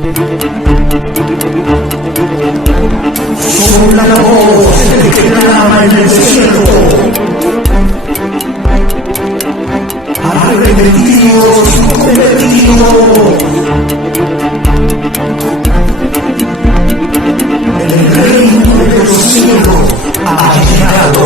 Somos la voz que clama en el cielo. Arrepentidos, convertidos. El reino de los cielos ha llegado.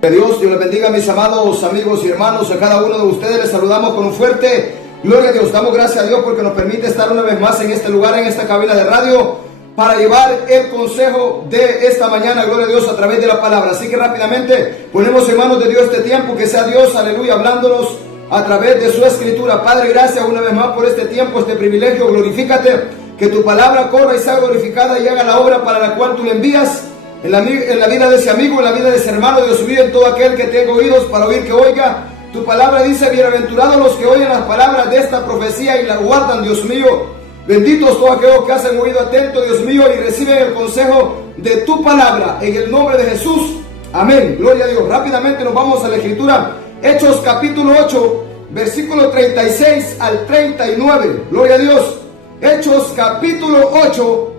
Que Dios les bendiga, mis amados amigos y hermanos. A cada uno de ustedes les saludamos con un fuerte gloria a Dios. Damos gracias a Dios porque nos permite estar una vez más en este lugar, en esta cabina de radio, para llevar el consejo de esta mañana, gloria a Dios, a través de la palabra. Así que rápidamente ponemos en manos de Dios este tiempo, que sea Dios, aleluya, hablándonos a través de su escritura. Padre, gracias una vez más por este tiempo, este privilegio. Glorifícate, que tu palabra corra y sea glorificada y haga la obra para la cual tú le envías. En la vida de ese amigo, en la vida de ese hermano, de su vida, en todo aquel que tenga oídos para oír, que oiga. Tu palabra dice: bienaventurados los que oyen las palabras de esta profecía y la guardan, Dios mío. Benditos todos aquellos que hacen oído atento, Dios mío, y reciben el consejo de tu palabra, en el nombre de Jesús. Amén. Gloria a Dios. Rápidamente nos vamos a la escritura. Hechos capítulo 8, versículo 36 al 39. Gloria a Dios. Hechos capítulo 8.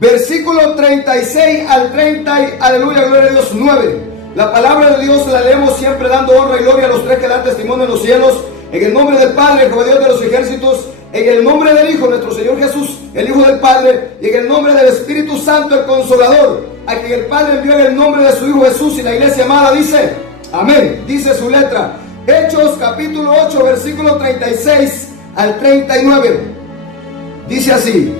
Versículo 36 al 30, aleluya, gloria a Dios, 9. La palabra de Dios la leemos siempre dando honra y gloria a los tres que dan testimonio en los cielos. En el nombre del Padre, Jehová Dios de los ejércitos. En el nombre del Hijo, nuestro Señor Jesús, el Hijo del Padre. Y en el nombre del Espíritu Santo, el Consolador, a quien el Padre envió en el nombre de su Hijo Jesús. Y la iglesia amada dice, amén. Dice su letra. Hechos capítulo 8, versículo 36 al 39. Dice así: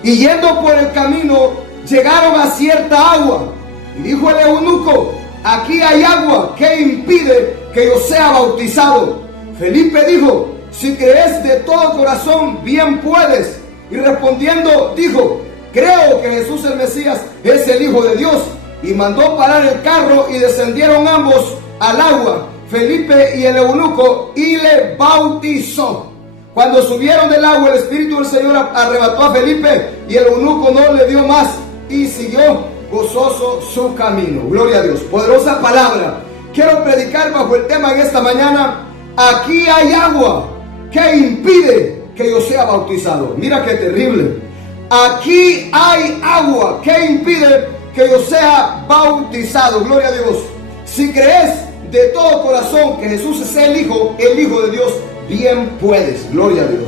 y yendo por el camino, llegaron a cierta agua. Y dijo el eunuco: aquí hay agua, ¿qué impide que yo sea bautizado? Felipe dijo: si crees de todo corazón, bien puedes. Y respondiendo dijo: creo que Jesús el Mesías es el Hijo de Dios. Y mandó parar el carro y descendieron ambos al agua, Felipe y el eunuco, y le bautizó. Cuando subieron del agua, el Espíritu del Señor arrebató a Felipe, y el eunuco no le dio más, y siguió gozoso su camino. Gloria a Dios. Poderosa palabra. Quiero predicar bajo el tema en esta mañana: aquí hay agua, ¿qué impide que yo sea bautizado? Mira qué terrible. Aquí hay agua, ¿qué impide que yo sea bautizado? Gloria a Dios. Si crees de todo corazón que Jesús es el Hijo de Dios, bien puedes. Gloria a Dios.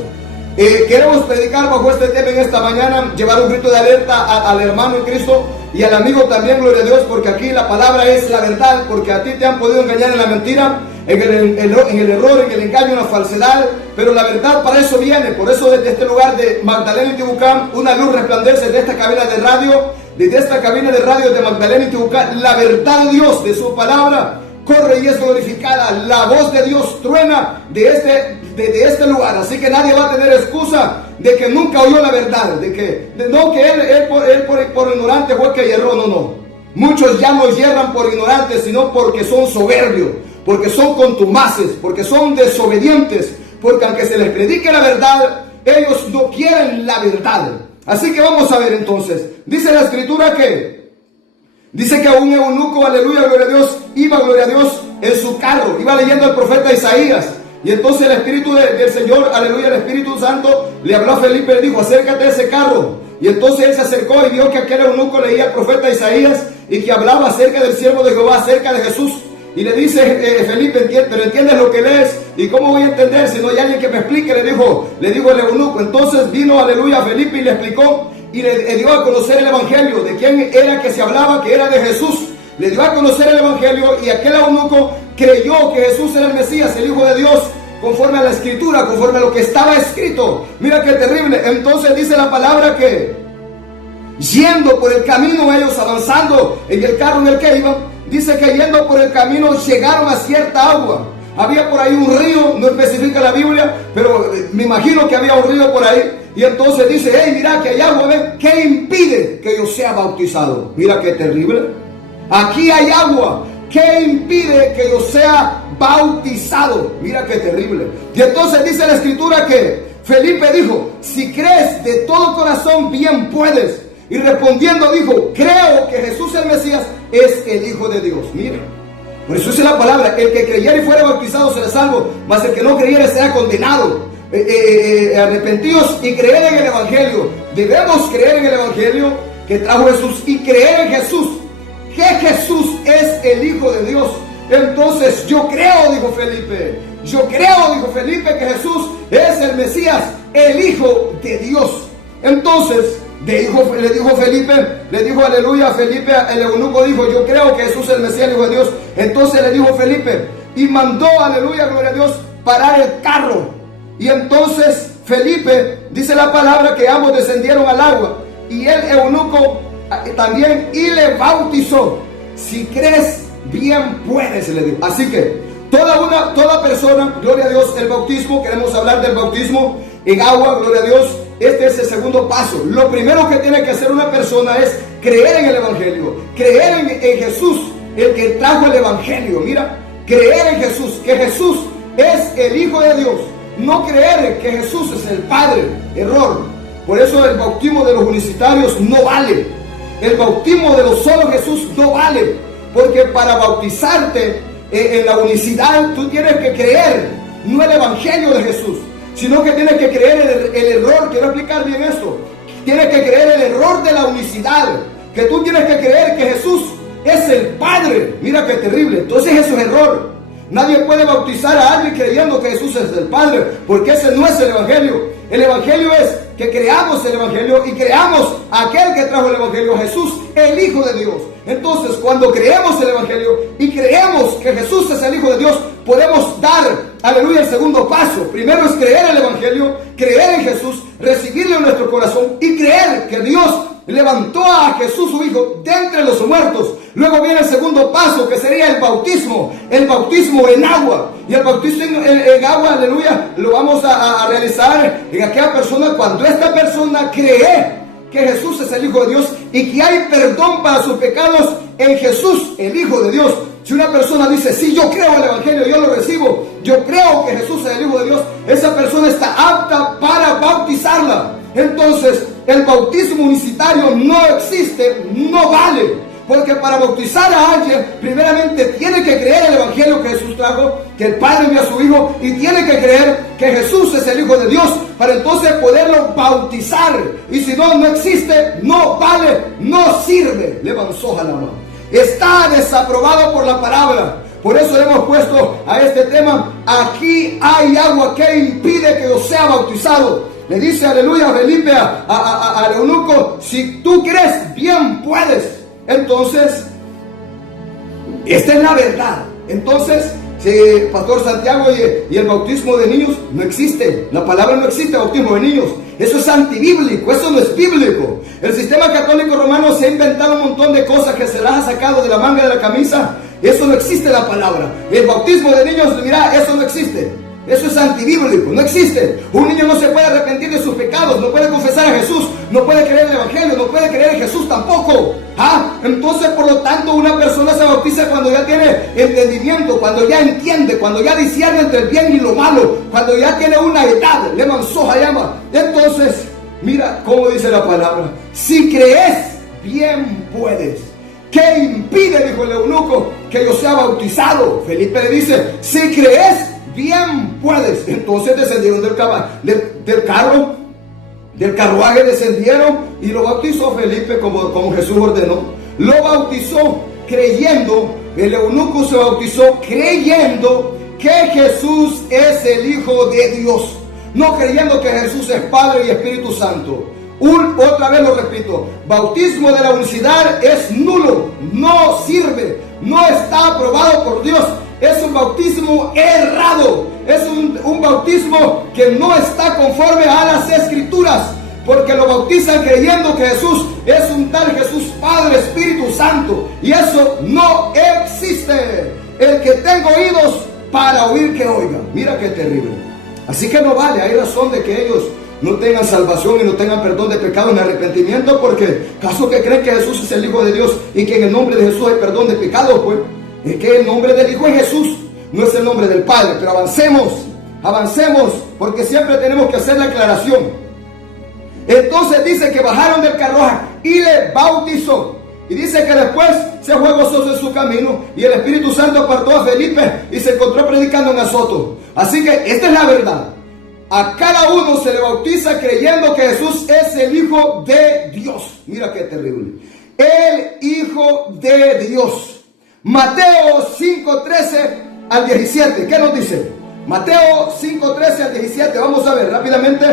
Queremos predicar bajo este tema en esta mañana, llevar un grito de alerta al hermano en Cristo y al amigo también, gloria a Dios, porque aquí la palabra es la verdad, porque a ti te han podido engañar en la mentira, en el error, en el engaño, en la falsedad, pero la verdad para eso viene. Por eso desde este lugar de Magdalena y Tibucán, una luz resplandece desde esta cabina de radio, desde esta cabina de radio de Magdalena y Tibucán. La verdad de Dios, de su palabra, corre y es glorificada. La voz de Dios truena desde este lugar. Así que nadie va a tener excusa de que nunca oyó la verdad, de que él por ignorante fue que yerró. No. Muchos ya no yerran por ignorantes, sino porque son soberbios, porque son contumaces, porque son desobedientes, porque aunque se les predique la verdad, ellos no quieren la verdad. Así que vamos a ver entonces. Dice la escritura dice que un eunuco, aleluya, gloria a Dios, iba, gloria a Dios, en su carro, iba leyendo al profeta Isaías. Y entonces el Espíritu del Señor, aleluya, el Espíritu Santo, le habló a Felipe, le dijo: acércate a ese carro. Y entonces él se acercó y vio que aquel eunuco leía al profeta Isaías y que hablaba acerca del siervo de Jehová, acerca de Jesús. Y le dice Felipe: pero ¿entiendes lo que lees? ¿Y cómo voy a entender si no hay alguien que me explique? Le dijo el eunuco. Entonces vino, aleluya, Felipe y le explicó. Y le dio a conocer el evangelio, de quién era que se hablaba, que era de Jesús. Le dio a conocer el evangelio, y aquel eunuco creyó que Jesús era el Mesías, el Hijo de Dios, conforme a la escritura, conforme a lo que estaba escrito. Mira qué terrible. Entonces dice la palabra que yendo por el camino, ellos avanzando en el carro en el que iban, dice que yendo por el camino llegaron a cierta agua. Había por ahí un río, no especifica la Biblia, pero me imagino que había un río por ahí. Y entonces dice: hey, mira que hay agua, ¿ven? ¿Qué impide que yo sea bautizado? Mira qué terrible. Aquí hay agua, ¿qué impide que yo sea bautizado? Mira qué terrible. Y entonces dice la escritura que Felipe dijo: si crees de todo corazón, bien puedes. Y respondiendo dijo: creo que Jesús el Mesías es el Hijo de Dios. Mira, Por eso es la palabra: el que creyere y fuere bautizado será salvo, mas el que no creyere será condenado. Arrepentidos y creer en el Evangelio. Debemos creer en el Evangelio que trajo Jesús y creer en Jesús, que Jesús es el Hijo de Dios. Entonces yo creo, dijo Felipe, que Jesús es el Mesías, el Hijo de Dios. Entonces le dijo Felipe, le dijo aleluya a Felipe, el eunuco dijo: yo creo que Jesús es el Mesías, el Hijo de Dios. Entonces le dijo Felipe, y mandó, aleluya, gloria a Dios, parar el carro. Y entonces Felipe, dice la palabra, que ambos descendieron al agua, y el eunuco también, y le bautizó. Si crees, bien puedes, le dijo. Así que toda persona, gloria a Dios, el bautismo, queremos hablar del bautismo en agua, gloria a Dios. Este es el segundo paso. Lo primero que tiene que hacer una persona es creer en el Evangelio, creer en Jesús, el que trajo el Evangelio. Mira, creer en Jesús, que Jesús es el Hijo de Dios. No creer que Jesús es el Padre. Error. Por eso el bautismo de los unicitarios no vale. El bautismo de los solo Jesús no vale. Porque para bautizarte en la unicidad, tú tienes que creer, no el Evangelio de Jesús, sino que tienes que creer el error. Quiero explicar bien esto. Tienes que creer el error de la unicidad, que tú tienes que creer que Jesús es el Padre. Mira qué terrible. Entonces eso es error. Nadie puede bautizar a alguien creyendo que Jesús es el Padre, porque ese no es el Evangelio. El Evangelio es que creamos el Evangelio y creamos a aquel que trajo el Evangelio, Jesús, el Hijo de Dios. Entonces, cuando creemos el Evangelio y creemos que Jesús es el Hijo de Dios, podemos dar, aleluya, el segundo paso. Primero es creer el Evangelio, creer en Jesús, recibirlo en nuestro corazón y creer que Dios levantó a Jesús, su Hijo, de entre los muertos. Luego viene el segundo paso, que sería el bautismo en agua. Y el bautismo en agua, aleluya, lo vamos a realizar en aquella persona cuando esta persona cree que Jesús es el Hijo de Dios y que hay perdón para sus pecados en Jesús, el Hijo de Dios. Si una persona dice: sí, yo creo el Evangelio, yo lo recibo, yo creo que Jesús es el Hijo de Dios, esa persona está apta para bautizarla. Entonces, el bautismo unicitario no existe, no vale. Porque para bautizar a alguien, primeramente tiene que creer el Evangelio que Jesús trajo, que el Padre envió a su Hijo, y tiene que creer que Jesús es el Hijo de Dios, para entonces poderlo bautizar. Y si no existe, no vale, no sirve. Le avanzó a la mano. Está desaprobado por la palabra. Por eso le hemos puesto a este tema: aquí hay agua que impide que yo sea bautizado. Le dice, aleluya, Felipe al eunuco: si tú crees, bien puedes. Entonces, esta es la verdad. Entonces, Pastor Santiago, y el bautismo de niños no existe. La palabra no existe, bautismo de niños. Eso es antibíblico, eso no es bíblico. El sistema católico romano se ha inventado un montón de cosas que se las ha sacado de la manga de la camisa. Eso no existe en la palabra. El bautismo de niños, mira, eso no existe. Eso es antibíblico, no existe. Un niño no se puede arrepentir de sus pecados, no puede confesar a Jesús, no puede creer en el Evangelio, no puede creer en Jesús tampoco. Entonces, por lo tanto, una persona se bautiza cuando ya tiene entendimiento, cuando ya entiende, cuando ya discierne entre el bien y lo malo, cuando ya tiene una edad. Le manzó llama. Entonces, mira cómo dice la palabra: si crees, bien puedes. ¿Qué impide, dijo el eunuco, que yo sea bautizado? Felipe le dice: si crees, bien puedes. Entonces descendieron del carruaje descendieron y lo bautizó Felipe como Jesús ordenó. Lo bautizó creyendo, el eunuco se bautizó creyendo que Jesús es el Hijo de Dios, no creyendo que Jesús es Padre y Espíritu Santo. Otra vez lo repito: bautismo de la unicidad es nulo, no sirve, no está aprobado por Dios. Es un bautismo errado, es un bautismo que no está conforme a las Escrituras, porque lo bautizan creyendo que Jesús es un tal Jesús Padre, Espíritu Santo, y eso no existe. El que tenga oídos para oír, que oiga. Mira qué terrible. Así que no vale. Hay razón de que ellos no tengan salvación y no tengan perdón de pecado ni arrepentimiento, porque caso que creen que Jesús es el Hijo de Dios y que en el nombre de Jesús hay perdón de pecados, pues es que el nombre del Hijo es Jesús, no es el nombre del Padre. Pero avancemos, porque siempre tenemos que hacer la aclaración. Entonces dice que bajaron del carruaje y le bautizó. Y dice que después se fue gozoso en su camino y el Espíritu Santo apartó a Felipe y se encontró predicando en Azoto. Así que esta es la verdad. A cada uno se le bautiza creyendo que Jesús es el Hijo de Dios. Mira qué terrible. El Hijo de Dios. Mateo 5:13 al 17. ¿Qué nos dice? Mateo 5:13 al 17. Vamos a ver rápidamente.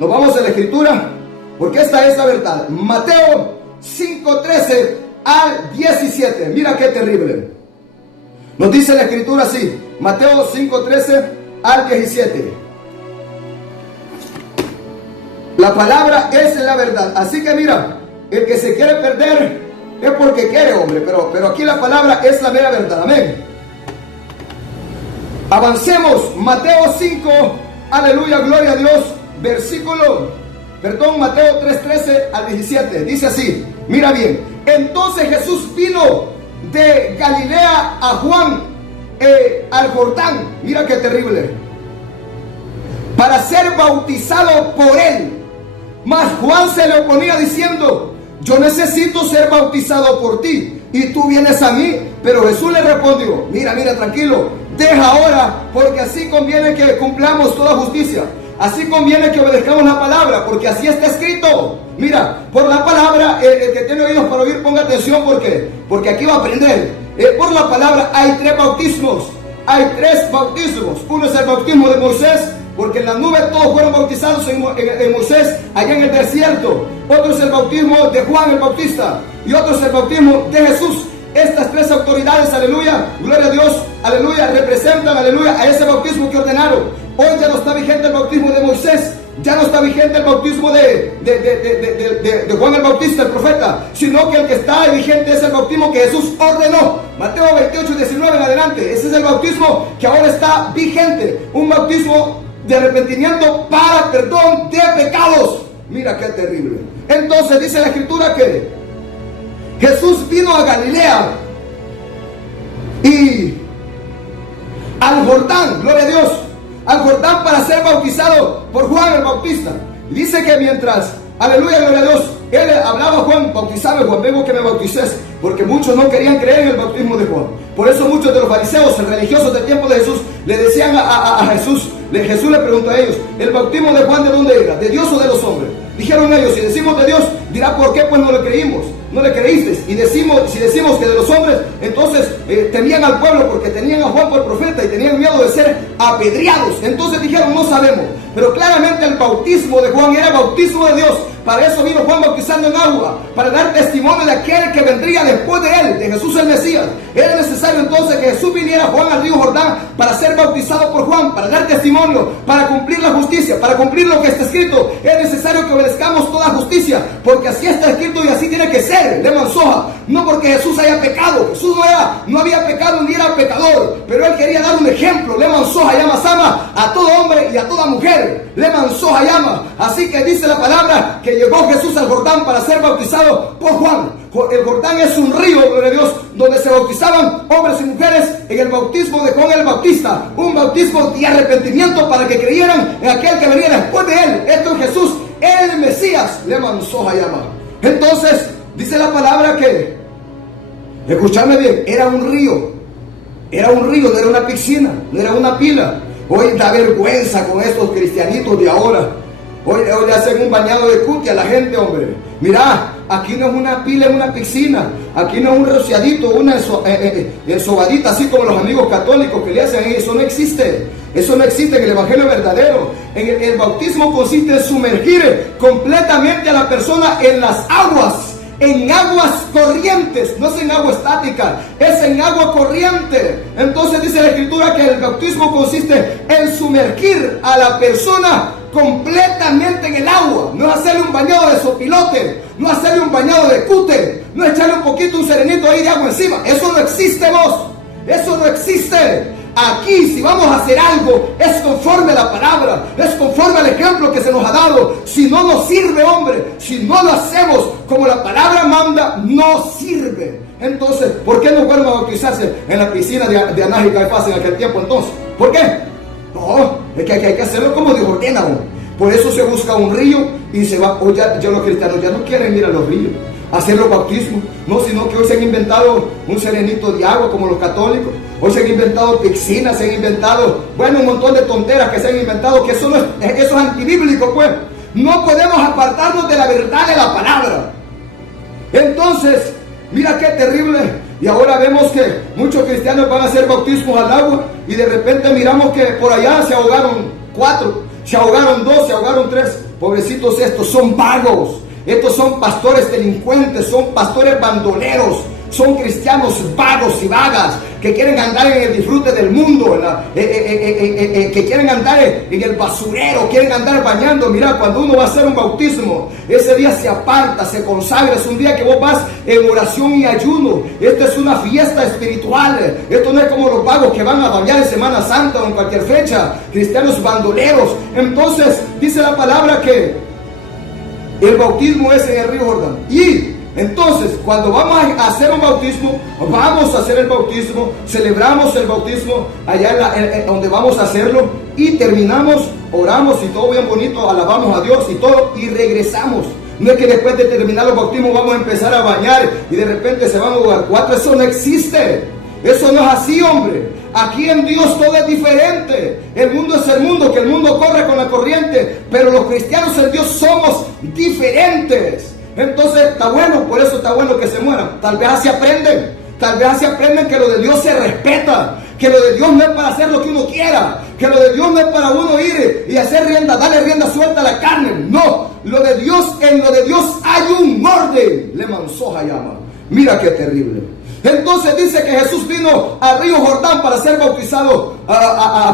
Nos vamos a la escritura, porque esta es la verdad. Mateo 5:13 al 17. Mira qué terrible. Nos dice la escritura así. Mateo 5:13 al 17. La palabra es la verdad. Así que mira, el que se quiere perder es porque quiere, hombre. Pero aquí la palabra es la mera verdad. Amén. Avancemos. Mateo 5. Aleluya, gloria a Dios. Mateo 3:13 al 17. Dice así. Mira bien. Entonces Jesús vino de Galilea a Juan al Jordán. Mira qué terrible. Para ser bautizado por él. Mas Juan se le oponía diciendo: yo necesito ser bautizado por ti, y tú vienes a mí. Pero Jesús le respondió: mira, tranquilo, deja ahora, porque así conviene que cumplamos toda justicia. Así conviene que obedezcamos la palabra, porque así está escrito. Mira, por la palabra, el que tiene oídos para oír, ponga atención, porque aquí va a aprender. Por la palabra hay tres bautismos. Uno es el bautismo de Moisés, porque en la nube todos fueron bautizados en Moisés, allá en el desierto. Otro es el bautismo de Juan el Bautista, y otro es el bautismo de Jesús. Estas tres autoridades, aleluya, gloria a Dios, aleluya, representan, aleluya, a ese bautismo que ordenaron. Hoy ya no está vigente el bautismo de Moisés, ya no está vigente el bautismo de Juan el Bautista, el profeta, sino que el que está vigente es el bautismo que Jesús ordenó. Mateo 28:19 en adelante, ese es el bautismo que ahora está vigente, un bautismo de arrepentimiento para perdón de pecados. Mira qué terrible. Entonces dice la escritura que Jesús vino a Galilea y al Jordán, gloria a Dios, al Jordán para ser bautizado por Juan el Bautista. Y dice que mientras, aleluya, gloria a Dios, él hablaba a Juan, bautizame Juan, vengo que me bautices, porque muchos no querían creer en el bautismo de Juan. Por eso muchos de los fariseos, religiosos del tiempo de Jesús, le decían a Jesús, Jesús le preguntó a ellos: ¿el bautismo de Juan de dónde era? ¿De Dios o de los hombres? Dijeron ellos: si decimos de Dios, dirá, ¿por qué pues no le creímos? No le creísteis. Y si decimos que de los hombres, entonces temían al pueblo, porque tenían a Juan por profeta y tenían miedo de ser apedreados. Entonces dijeron: no sabemos. Pero claramente el bautismo de Juan era el bautismo de Dios. Para eso vino Juan bautizando en agua, para dar testimonio de aquel que vendría después de él, de Jesús el Mesías. Era necesario entonces que Jesús viniera a Juan al río Jordán para ser bautizado por Juan, para dar testimonio, para cumplir la justicia, para cumplir lo que está escrito. Es necesario que obedezcamos toda justicia, porque así está escrito y así tiene que ser. Le mansoja, no porque Jesús haya pecado. Jesús no había pecado ni era pecador, pero él quería dar un ejemplo. Le mansoja, llama sama a todo hombre y a toda mujer. Le mansoja, llama. Así que dice la palabra que llegó Jesús al Jordán para ser bautizado por Juan. El Jordán es un río, gloria a Dios, donde se bautizaban hombres y mujeres en el bautismo de Juan el Bautista, un bautismo de arrepentimiento para que creyeran en aquel que venía después de él. Esto es Jesús, el Mesías. Le mansoja, llama. Entonces dice la palabra que, escúchame bien, era un río, no era una piscina, no era una pila. Hoy da vergüenza con estos cristianitos de ahora. Hoy le hacen un bañado de cuti a la gente, hombre. Mirá, aquí no es una pila, es una piscina. Aquí no es un rociadito, una ensobadita, así como los amigos católicos que le hacen. Eso no existe. Eso no existe en el Evangelio verdadero. El bautismo consiste en sumergir completamente a la persona en las aguas. En aguas corrientes, no es en agua estática, es en agua corriente. Entonces dice la escritura que el bautismo consiste en sumergir a la persona completamente en el agua. No es hacerle un bañado de sopilote, no es hacerle un bañado de cute, no es echarle un serenito ahí de agua encima. Eso no existe, vos. Eso no existe. Aquí, si vamos a hacer algo, es conforme a la palabra, es conforme al ejemplo que se nos ha dado. Si no nos sirve, hombre, si no lo hacemos como la palabra manda, no sirve. Entonces, ¿por qué no fueron a bautizarse en la piscina de Anás y Caifás en aquel tiempo entonces? ¿Por qué? No, es que hay que hacerlo como Dios ordena. Por eso se busca un río y se va. Hoy ya los cristianos ya no quieren ir a los ríos. hacer los bautismos. No, sino que hoy se han inventado un serenito de agua como los católicos. Hoy se han inventado piscinas, se han inventado, bueno, un montón de tonteras que se han inventado, que eso es antibíblico, pues. No podemos apartarnos de la verdad de la palabra. Entonces, mira qué terrible. Y ahora vemos que muchos cristianos van a hacer bautismos al agua y de repente miramos que por allá se ahogaron 4, se ahogaron 2, se ahogaron 3. Pobrecitos, estos son vagos. Estos son pastores delincuentes, son pastores bandoleros, son cristianos vagos y vagas que quieren andar en el disfrute del mundo, que quieren andar en el basurero, quieren andar bañando. Mira, cuando uno va a hacer un bautismo, ese día se aparta, se consagra, es un día que vos vas en oración y ayuno. Esto es una fiesta espiritual. Esto no es como los vagos que van a bañar en Semana Santa o en cualquier fecha, cristianos bandoleros. Entonces dice la palabra que el bautismo es en el río Jordán. Y entonces, cuando vamos a hacer un bautismo, vamos a hacer el bautismo, celebramos el bautismo allá donde vamos a hacerlo y terminamos, oramos y todo bien bonito, alabamos a Dios y todo, y regresamos. No es que después de terminar los bautismos vamos a empezar a bañar y de repente se van a jugar 4, eso no existe. Eso no es así, hombre. Aquí en Dios todo es diferente. El mundo es el mundo, que el mundo corre con la corriente, pero los cristianos en Dios somos diferentes. Entonces está bueno, por eso está bueno que se mueran. Tal vez así aprenden. Tal vez así aprenden que lo de Dios se respeta, que lo de Dios no es para hacer lo que uno quiera, que lo de Dios no es para uno ir y hacer rienda, darle rienda suelta a la carne. No, lo de Dios, en lo de Dios hay un orden. Le mansoja llama. Mira qué terrible. Entonces dice que Jesús vino al río Jordán para ser bautizado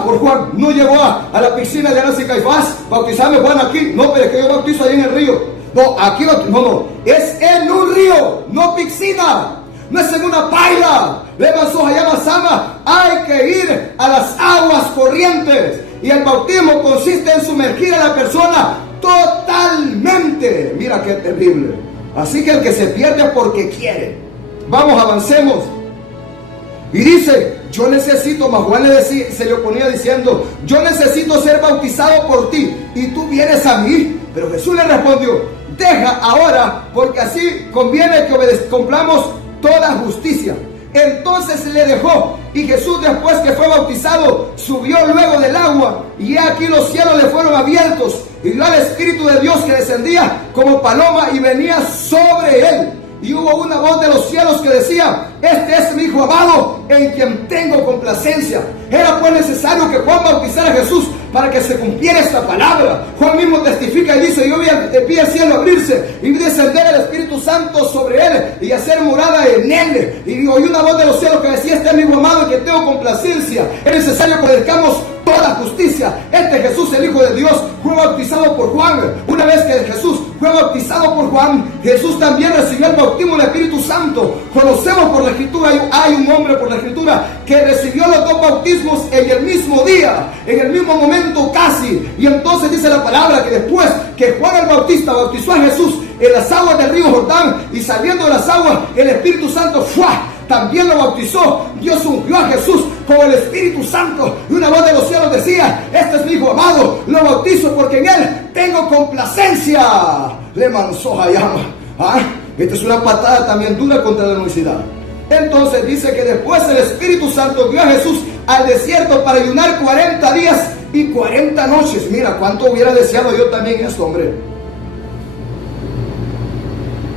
por Juan. No llegó a la piscina de Anás y Caifás. Bautizarme Juan aquí. No, pero es que yo bautizo ahí en el río. No, aquí no. Es en un río, no piscina. No es en una paila. Le mansoja llama sama. Hay que ir a las aguas corrientes. Y el bautismo consiste en sumergir a la persona totalmente. Mira qué terrible. Así que el que se pierde porque quiere. Vamos, avancemos. Y dice, yo necesito, más Juan se le oponía diciendo, yo necesito ser bautizado por ti y tú vienes a mí. Pero Jesús le respondió, deja ahora, porque así conviene que cumplamos toda justicia. Entonces le dejó, y Jesús, después que fue bautizado, subió luego del agua, y aquí los cielos le fueron abiertos, y vio al Espíritu de Dios que descendía como paloma y venía sobre él. Y hubo una voz de los cielos que decía, este es mi Hijo amado, en quien tengo complacencia. Era pues necesario que Juan bautizara a Jesús para que se cumpliera esta palabra. Juan mismo testifica y dice, yo vi el cielo abrirse y vi descender el Espíritu Santo sobre él y hacer morada en él. Y oí una voz de los cielos que decía, este es mi Hijo amado, en quien tengo complacencia. Es necesario que obedezcamos toda justicia. Este Jesús, el Hijo de Dios, fue bautizado por Juan. Una vez que Jesús fue bautizado por Juan, Jesús también recibió el bautismo del Espíritu Santo. Conocemos por la Escritura, hay un hombre por la Escritura que recibió los dos bautismos en el mismo día, en el mismo momento casi. Y entonces dice la palabra que después que Juan el Bautista bautizó a Jesús en las aguas del río Jordán, y saliendo de las aguas, el Espíritu Santo también lo bautizó. Dios ungió a Jesús con el Espíritu Santo, y una voz de los cielos decía, este es mi Hijo amado, lo bautizo porque en él tengo complacencia. Le mansoja llama. Esta es una patada también dura contra la unicidad. Entonces dice que después el Espíritu Santo guió a Jesús al desierto para ayunar 40 días y 40 noches. Mira, cuánto hubiera deseado yo también esto, hombre.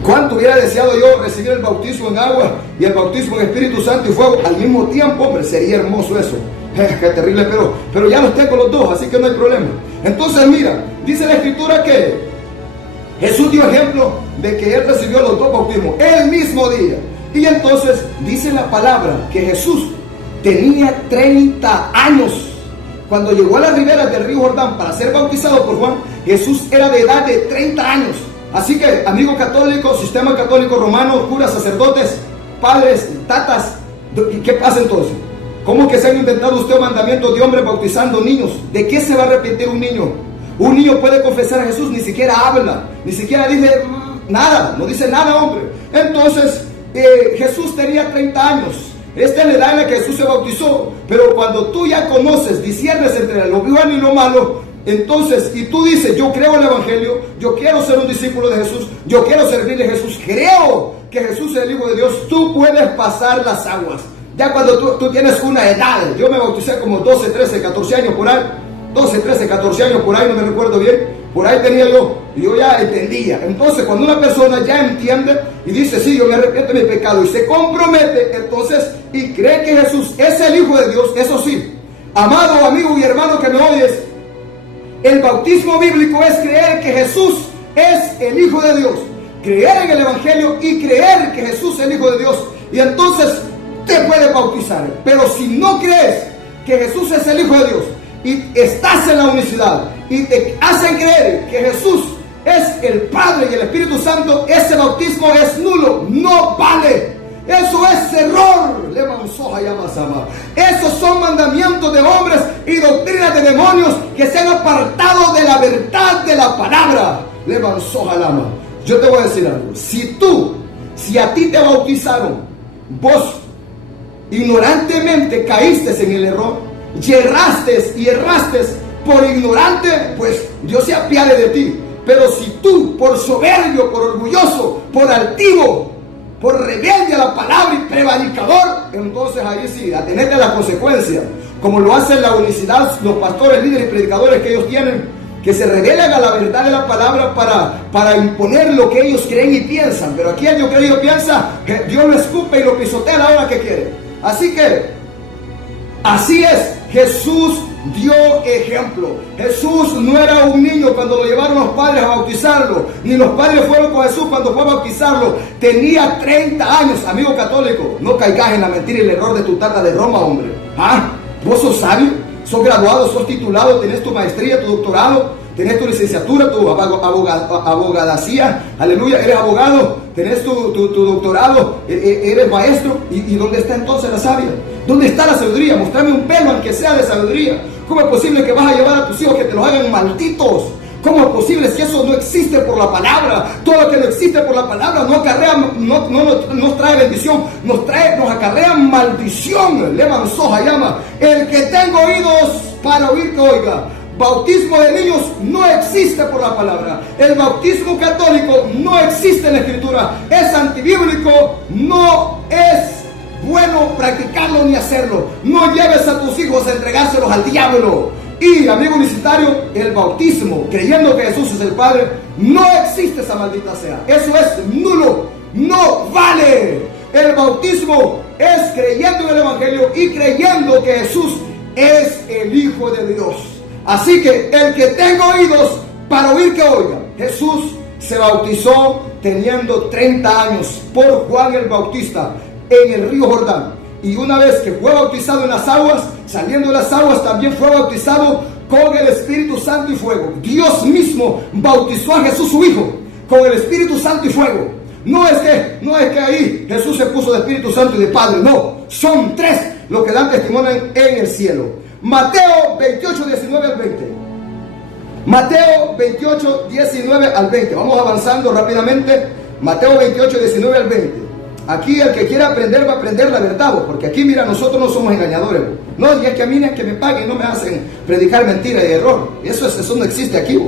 ¿Cuánto hubiera deseado yo recibir el bautismo en agua y el bautismo en Espíritu Santo y fuego al mismo tiempo, hombre? Sería hermoso eso. Qué terrible, pero ya los tengo los dos, así que no hay problema. Entonces mira, dice la Escritura que Jesús dio ejemplo de que él recibió los dos bautismos el mismo día. Y entonces dice la palabra que Jesús tenía 30 años. Cuando llegó a las riberas del río Jordán para ser bautizado por Juan, Jesús era de edad de 30 años. Así que, amigo católico, sistema católico romano, curas, sacerdotes, padres, tatas, ¿qué pasa entonces? ¿Cómo que se han inventado ustedes mandamientos de hombres bautizando niños? ¿De qué se va a arrepentir un niño? Un niño puede confesar a Jesús, ni siquiera habla, ni siquiera dice nada, no dice nada, hombre. Entonces, Jesús tenía 30 años. Esta es la edad en la que Jesús se bautizó. Pero cuando tú ya conoces, disciernes entre lo bueno y lo malo, Entonces, y tú dices, yo creo en el Evangelio, yo quiero ser un discípulo de Jesús, yo quiero servirle a Jesús, creo que Jesús es el Hijo de Dios, tú puedes pasar las aguas. Ya cuando tú tienes una edad, yo me bauticé como 12, 13, 14 años por ahí, 12, 13, 14 años por ahí, no me recuerdo bien, por ahí tenía yo, y yo ya entendía. Entonces, cuando una persona ya entiende y dice, sí, yo me arrepiento de mi pecado, y se compromete, entonces, y cree que Jesús es el Hijo de Dios, eso sí, amado amigo y hermano que me oyes, el bautismo bíblico es creer que Jesús es el Hijo de Dios, creer en el Evangelio y creer que Jesús es el Hijo de Dios, y entonces te puedes bautizar. Pero si no crees que Jesús es el Hijo de Dios y estás en la unicidad y te hacen creer que Jesús es el Padre y el Espíritu Santo, ese bautismo es nulo, no vale. Eso es error. Esos son mandamientos de hombres y doctrinas de demonios que se han apartado de la verdad de la palabra. Yo te voy a decir algo. Si a ti te bautizaron, vos ignorantemente caíste en el error, y erraste por ignorante, pues Dios se apiade de ti. Pero si tú, por soberbio, por orgulloso, por altivo, por rebelde a la palabra y prevaricador, entonces ahí sí, atenerte a las consecuencias, como lo hacen la unicidad, los pastores, líderes y predicadores que ellos tienen, que se revelan a la verdad de la palabra para imponer lo que ellos creen y piensan. Pero aquí el yo creo y yo piensa que Dios lo escupe y lo pisotea a la hora que quiere. Así que, así es, Jesús dio ejemplo. Jesús no era un niño cuando lo llevaron los padres a bautizarlo, ni los padres fueron con Jesús cuando fue a bautizarlo. Tenía 30 años, amigo católico. No caigas en la mentira y el error de tu tata de Roma, hombre. Vos sos sabio, sos graduado, sos titulado, tenés tu maestría, tu doctorado, tenés tu licenciatura, tu abogadacía, aleluya, eres abogado, tenés tu doctorado, eres maestro. ¿Y dónde está entonces la sabia? ¿Dónde está la sabiduría? Mostrame un pelo, aunque sea de sabiduría. ¿Cómo es posible que vas a llevar a tus hijos que te los hagan malditos? ¿Cómo es posible si eso no existe por la palabra? Todo lo que no existe por la palabra no acarrea, no nos trae bendición, nos acarrea maldición. El que tenga oídos para oír, que oiga. Bautismo de niños no existe por la palabra. El bautismo católico no existe en la Escritura. Es antibíblico, no es bueno practicarlo ni hacerlo. No lleves a tus hijos a entregárselos al diablo. Y, amigo universitario, el bautismo, creyendo que Jesús es el Padre, no existe, esa maldita sea. Eso es nulo, no vale. El bautismo es creyendo en el Evangelio y creyendo que Jesús es el Hijo de Dios. Así que el que tenga oídos para oír, que oiga. Jesús se bautizó teniendo 30 años por Juan el Bautista en el río Jordán. Y una vez que fue bautizado en las aguas, saliendo de las aguas también fue bautizado con el Espíritu Santo y fuego. Dios mismo bautizó a Jesús su Hijo con el Espíritu Santo y fuego. No es que ahí Jesús se puso de Espíritu Santo y de Padre, no. Son tres los que dan testimonio en el cielo. Mateo 28, 19 al 20. Mateo 28, 19 al 20. Vamos avanzando rápidamente. Mateo 28, 19 al 20. Aquí el que quiera aprender va a aprender la verdad, porque aquí, mira, nosotros no somos engañadores. No, y es que a mí es que me paguen, no me hacen predicar mentira y error. Eso no existe aquí.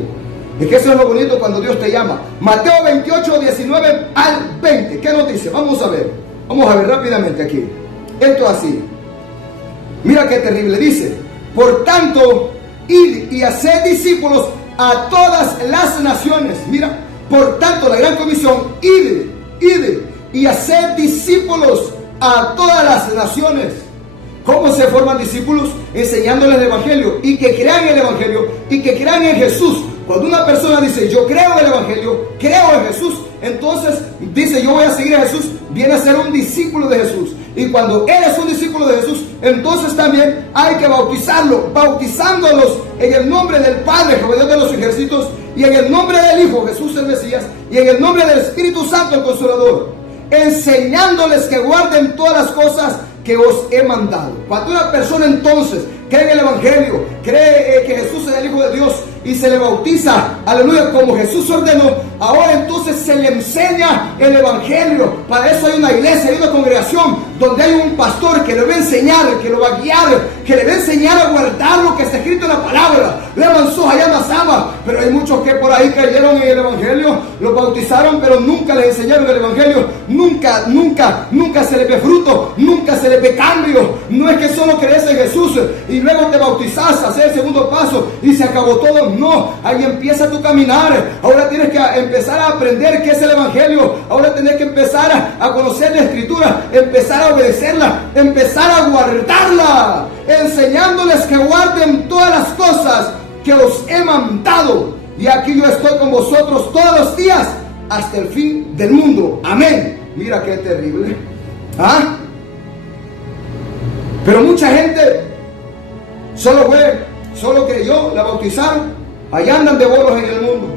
Es que eso es lo bonito cuando Dios te llama. Mateo 28, 19 al 20. ¿Qué nos dice? Vamos a ver rápidamente aquí. Esto así. Mira qué terrible, dice: por tanto, id y haced discípulos a todas las naciones. Mira, por tanto, la gran comisión: id y haced discípulos a todas las naciones. ¿Cómo se forman discípulos? Enseñándoles el Evangelio, y que crean el Evangelio, y que crean en Jesús. Cuando una persona dice, yo creo en el Evangelio, creo en Jesús, entonces dice, yo voy a seguir a Jesús, viene a ser un discípulo de Jesús. Y cuando eres un discípulo de Jesús, entonces también hay que bautizarlo, bautizándolos en el nombre del Padre, Jehová de los ejércitos, y en el nombre del Hijo, Jesús el Mesías, y en el nombre del Espíritu Santo, el Consolador, enseñándoles que guarden todas las cosas que os he mandado. Cuando una persona entonces cree en el Evangelio, cree que Jesús es el Hijo de Dios, y se le bautiza, aleluya, como Jesús ordenó, ahora entonces se le enseña el evangelio. Para eso hay una iglesia, hay una congregación donde hay un pastor que le va a enseñar, que lo va a guiar, que le va a enseñar a guardar lo que está escrito en la palabra. Le avanzó allá más ama, pero hay muchos que por ahí cayeron en el evangelio, los bautizaron, pero nunca les enseñaron el evangelio. Nunca se les ve fruto, nunca se les ve cambio. No es que solo crees en Jesús y luego te bautizas, hacer el segundo paso y se acabó todo. No, ahí empieza tu caminar. Ahora tienes que empezar a aprender qué es el evangelio. Ahora tienes que empezar a conocer la escritura, empezar a obedecerla, empezar a guardarla, enseñándoles que guarden todas las cosas que os he mandado. Y aquí yo estoy con vosotros todos los días hasta el fin del mundo. Amén. Mira qué terrible. ¿Ah? Pero mucha gente solo creyó, la bautizaron. Allá andan de bolos en el mundo.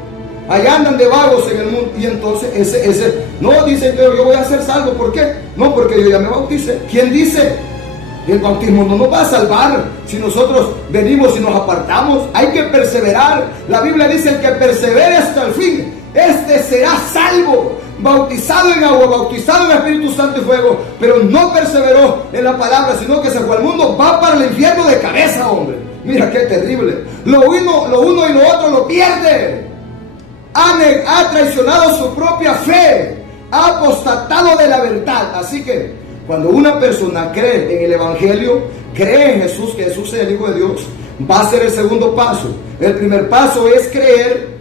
Allá andan de vagos en el mundo. Y entonces no dicen que yo voy a ser salvo. ¿Por qué? No, porque yo ya me bauticé. ¿Quién dice? El bautismo no nos va a salvar si nosotros venimos y nos apartamos. Hay que perseverar. La Biblia dice: el que persevere hasta el fin, este será salvo. Bautizado en agua, bautizado en Espíritu Santo y fuego, pero no perseveró en la palabra, sino que se fue al mundo, va para el infierno de cabeza, hombre. Mira qué terrible. Lo uno y lo otro lo pierde. Ha traicionado su propia fe, ha apostatado de la verdad. Así que cuando una persona cree en el evangelio, cree en Jesús, que Jesús es el Hijo de Dios, va a ser el segundo paso. El primer paso es creer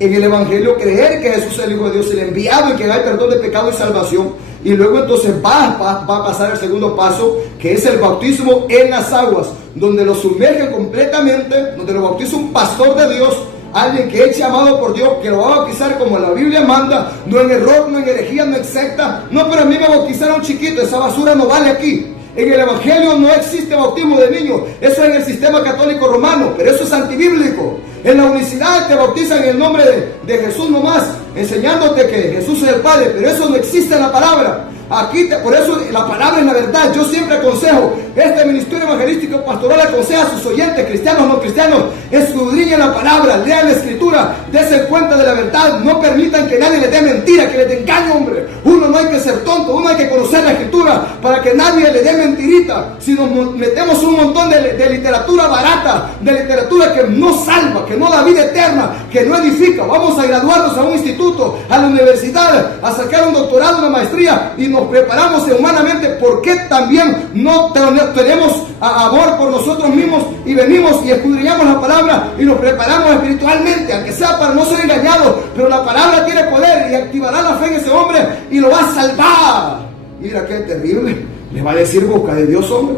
en el evangelio, creer que Jesús es el Hijo de Dios, el enviado, y que hay perdón de pecado y salvación. Y luego entonces va a pasar el segundo paso, que es el bautismo en las aguas, donde lo sumerge completamente, donde lo bautiza un pastor de Dios, alguien que es llamado por Dios, que lo va a bautizar como la Biblia manda, no en error, no en herejía, no en secta. No, pero a mí me bautizaron chiquito, esa basura no vale aquí. En el evangelio no existe bautismo de niños, eso es en el sistema católico romano, pero eso es antibíblico. En la unicidad te bautizan en el nombre de Jesús nomás, enseñándote que Jesús es el Padre, pero eso no existe en la palabra. Aquí, por eso la palabra es la verdad. Yo siempre aconsejo, este ministerio evangelístico pastoral aconseja a sus oyentes, cristianos o no cristianos, escudriñen la palabra, lean la escritura, dense cuenta de la verdad, no permitan que nadie les dé mentira, que les dé engaño, hombre. Uno no hay que ser tonto, uno hay que conocer la escritura para que nadie le dé mentirita. Si nos metemos un montón de literatura barata, de literatura que no salva, que no da vida eterna, que no edifica, vamos a graduarnos a un instituto, a la universidad, a sacar un doctorado, una maestría, y nos preparamos humanamente. ¿Por qué también no tenemos amor por nosotros mismos y venimos y escudriñamos la palabra y nos preparamos espiritualmente, aunque sea para no ser engañados? Pero la palabra tiene poder y activará la fe en ese hombre y lo va a salvar. Mira qué terrible. Le va a decir boca de Dios, hombre.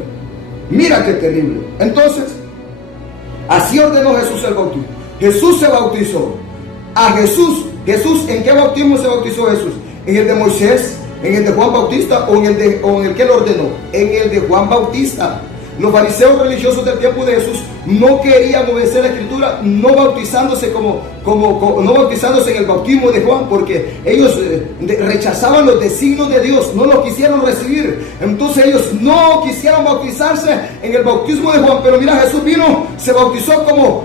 Mira qué terrible. Entonces, así ordenó Jesús el bautismo. Jesús se bautizó. A Jesús, ¿en qué bautismo se bautizó Jesús? ¿En el de Moisés? ¿En el de Juan Bautista o en el que lo ordenó? En el de Juan Bautista. Los fariseos religiosos del tiempo de Jesús no querían obedecer la escritura, no bautizándose no bautizándose en el bautismo de Juan, porque ellos rechazaban los designios de Dios, no los quisieron recibir. Entonces ellos no quisieron bautizarse en el bautismo de Juan. Pero mira, Jesús vino, se bautizó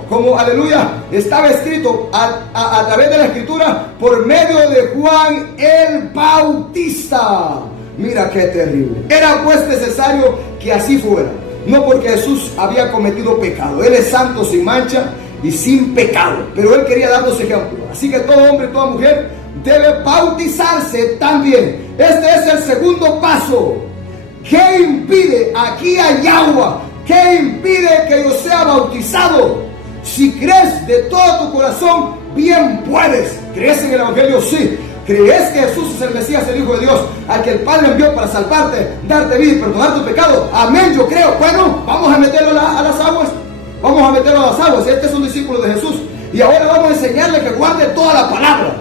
como aleluya, estaba escrito a través de la escritura por medio de Juan el Bautista. Mira qué terrible. Era pues necesario que así fuera. No porque Jesús había cometido pecado. Él es santo, sin mancha y sin pecado. Pero Él quería darnos ejemplo. Así que todo hombre y toda mujer debe bautizarse también. Este es el segundo paso. ¿Qué impide? Aquí hay agua. ¿Qué impide que yo sea bautizado? Si crees de todo tu corazón, bien puedes. ¿Crees en el Evangelio? Sí. ¿Crees que Jesús es el Mesías, el Hijo de Dios, al que el Padre envió para salvarte, darte vida y perdonar tu pecado? Amén, yo creo. Bueno, vamos a meterlo a las aguas. Vamos a meterlo a las aguas. Este es un discípulo de Jesús. Y ahora vamos a enseñarle que guarde toda la palabra.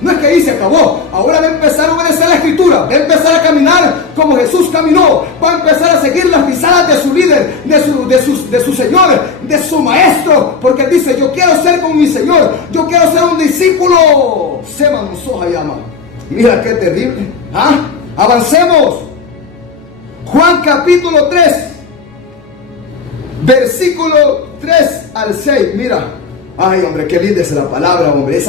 No es que ahí se acabó. Ahora va a empezar a obedecer la escritura. Va a empezar a caminar como Jesús caminó. Va a empezar a seguir las pisadas de su líder, de su Señor, de su Maestro. Porque Él dice: yo quiero ser como mi Señor. Yo quiero ser un discípulo. Sema Soja llama. Mira qué terrible. Avancemos. Juan capítulo 3. Versículo 3 al 6. Mira. Ay, hombre, qué linda es la palabra, hombre.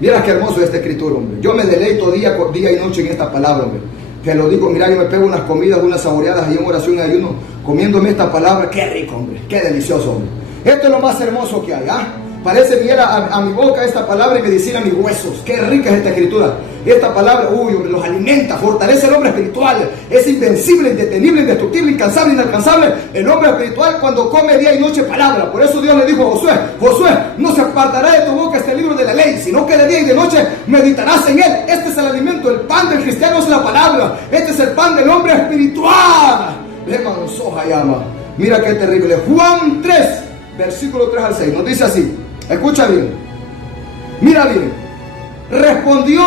Mira qué hermoso es esta escritura, hombre. Yo me deleito día y noche en esta palabra, hombre. Te lo digo, mira, yo me pego unas comidas, unas saboreadas y en oración y ayuno, comiéndome esta palabra. Qué rico, hombre. Qué delicioso, hombre. Esto es lo más hermoso que hay, ¿ah? Parece miel a mi boca esta palabra y medicina a mis huesos. Qué rica es esta escritura. Y esta palabra, hombre, los alimenta, fortalece el hombre espiritual. Es invencible, indetenible, indestructible, incansable, inalcanzable. El hombre espiritual cuando come día y noche palabra. Por eso Dios le dijo a Josué, Josué, no se apartará de tu boca este libro de la ley, sino que de día y de noche meditarás en él. Este es el alimento, el pan del cristiano es la palabra. Este es el pan del hombre espiritual. Mira qué terrible. Juan 3, versículo 3 al 6, nos dice así. Escucha bien, mira bien. Respondió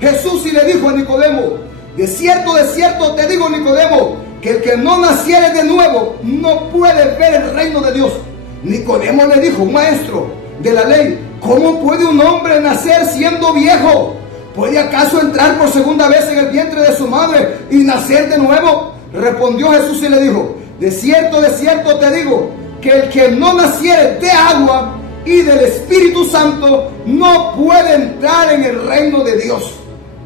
Jesús y le dijo a Nicodemo: de cierto te digo, Nicodemo, que el que no naciere de nuevo no puede ver el reino de Dios. Nicodemo le dijo, un maestro de la ley, ¿cómo puede un hombre nacer siendo viejo? ¿Puede acaso entrar por segunda vez en el vientre de su madre y nacer de nuevo? Respondió Jesús y le dijo: de cierto te digo, que el que no naciere de agua y del Espíritu Santo no puede entrar en el reino de Dios.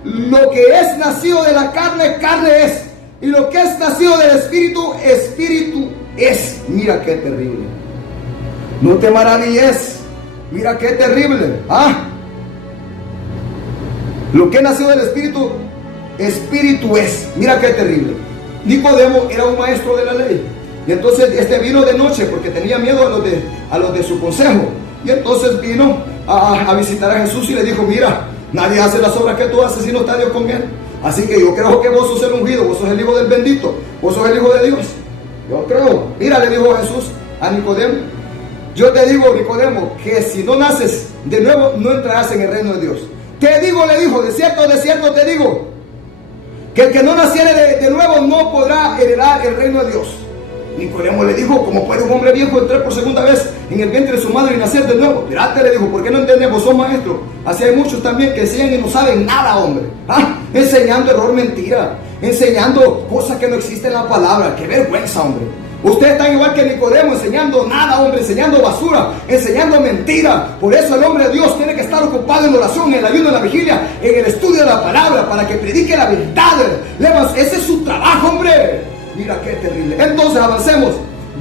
Lo que es nacido de la carne, carne es, y lo que es nacido del Espíritu, Espíritu es. Mira qué terrible. No te maravilles. Mira qué terrible. Lo que es nacido del Espíritu, Espíritu es. Mira qué terrible. Nicodemo era un maestro de la ley. Y entonces vino de noche porque tenía miedo a los de su consejo. Y entonces vino a visitar a Jesús y le dijo: mira, nadie hace las obras que tú haces si no está Dios con él. Así que yo creo que vos sos el ungido, vos sos el hijo del bendito, vos sos el hijo de Dios. Yo creo. Mira, le dijo Jesús a Nicodemo: yo te digo, Nicodemo, que si no naces de nuevo, no entrarás en el reino de Dios. Te digo, le dijo, de cierto te digo, que el que no naciere de nuevo no podrá heredar el reino de Dios. Nicodemo le dijo: ¿cómo puede un hombre viejo entrar por segunda vez en el vientre de su madre y nacer de nuevo? Mirate, le dijo, ¿por qué no entendemos? Son maestros. Así hay muchos también que enseñan y no saben nada, hombre. Enseñando error, mentira, enseñando cosas que no existen en la palabra. Qué vergüenza, hombre. Ustedes están igual que Nicodemo, enseñando nada, hombre, enseñando basura, enseñando mentira. Por eso el hombre de Dios tiene que estar ocupado en la oración, en el ayuno, en la vigilia, en el estudio de la palabra, para que predique la verdad. Ese es su trabajo, hombre. Mira qué terrible. Entonces avancemos.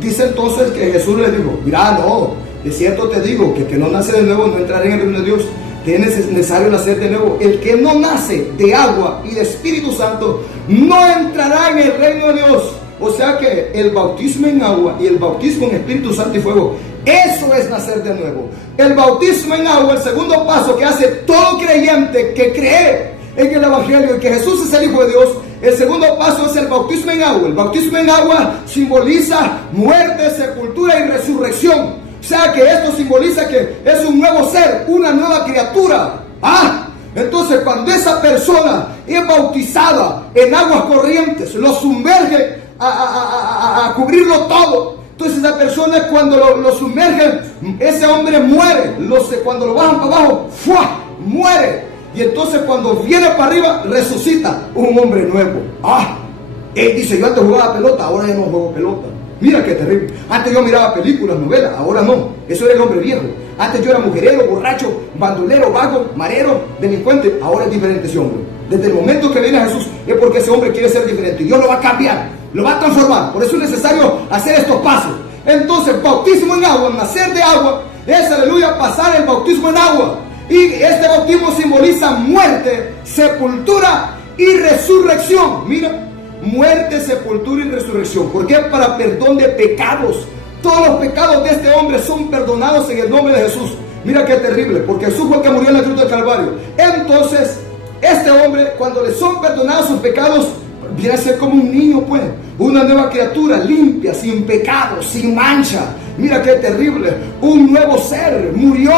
Dice entonces que Jesús le dijo: mira, no, de cierto te digo, que el que no nace de nuevo no entrará en el reino de Dios. Es necesario nacer de nuevo. El que no nace de agua y de Espíritu Santo no entrará en el reino de Dios. O sea que el bautismo en agua y el bautismo en Espíritu Santo y fuego, eso es nacer de nuevo. El bautismo en agua, el segundo paso que hace todo creyente que cree en el Evangelio y que Jesús es el Hijo de Dios. El segundo paso es el bautismo en agua. El bautismo en agua simboliza muerte, sepultura y resurrección. O sea que esto simboliza que es un nuevo ser, una nueva criatura. Entonces cuando esa persona es bautizada en aguas corrientes, lo sumerge a cubrirlo todo. Entonces esa persona, cuando lo sumergen, ese hombre muere. Cuando lo bajan para abajo, ¡fua!, muere. Y entonces cuando viene para arriba, resucita un hombre nuevo. Él dice: yo antes jugaba pelota, ahora ya no juego pelota. Mira qué terrible. Antes yo miraba películas, novelas, ahora no. Eso era el hombre viejo. Antes yo era mujerero, borracho, bandolero, vago, marero, delincuente. Ahora es diferente ese hombre. Desde el momento que viene Jesús es porque ese hombre quiere ser diferente. Dios lo va a cambiar, lo va a transformar. Por eso es necesario hacer estos pasos. Entonces, bautismo en agua, nacer de agua, es, aleluya, pasar el bautismo en agua. Y este bautismo simboliza muerte, sepultura y resurrección. Mira, muerte, sepultura y resurrección. ¿Por qué? Para perdón de pecados. Todos los pecados de este hombre son perdonados en el nombre de Jesús. Mira qué terrible, porque Jesús fue el que murió en la cruz del Calvario. Entonces, este hombre, cuando le son perdonados sus pecados, viene a ser como un niño, pues, una nueva criatura, limpia, sin pecado, sin mancha. Mira qué terrible, un nuevo ser, murió,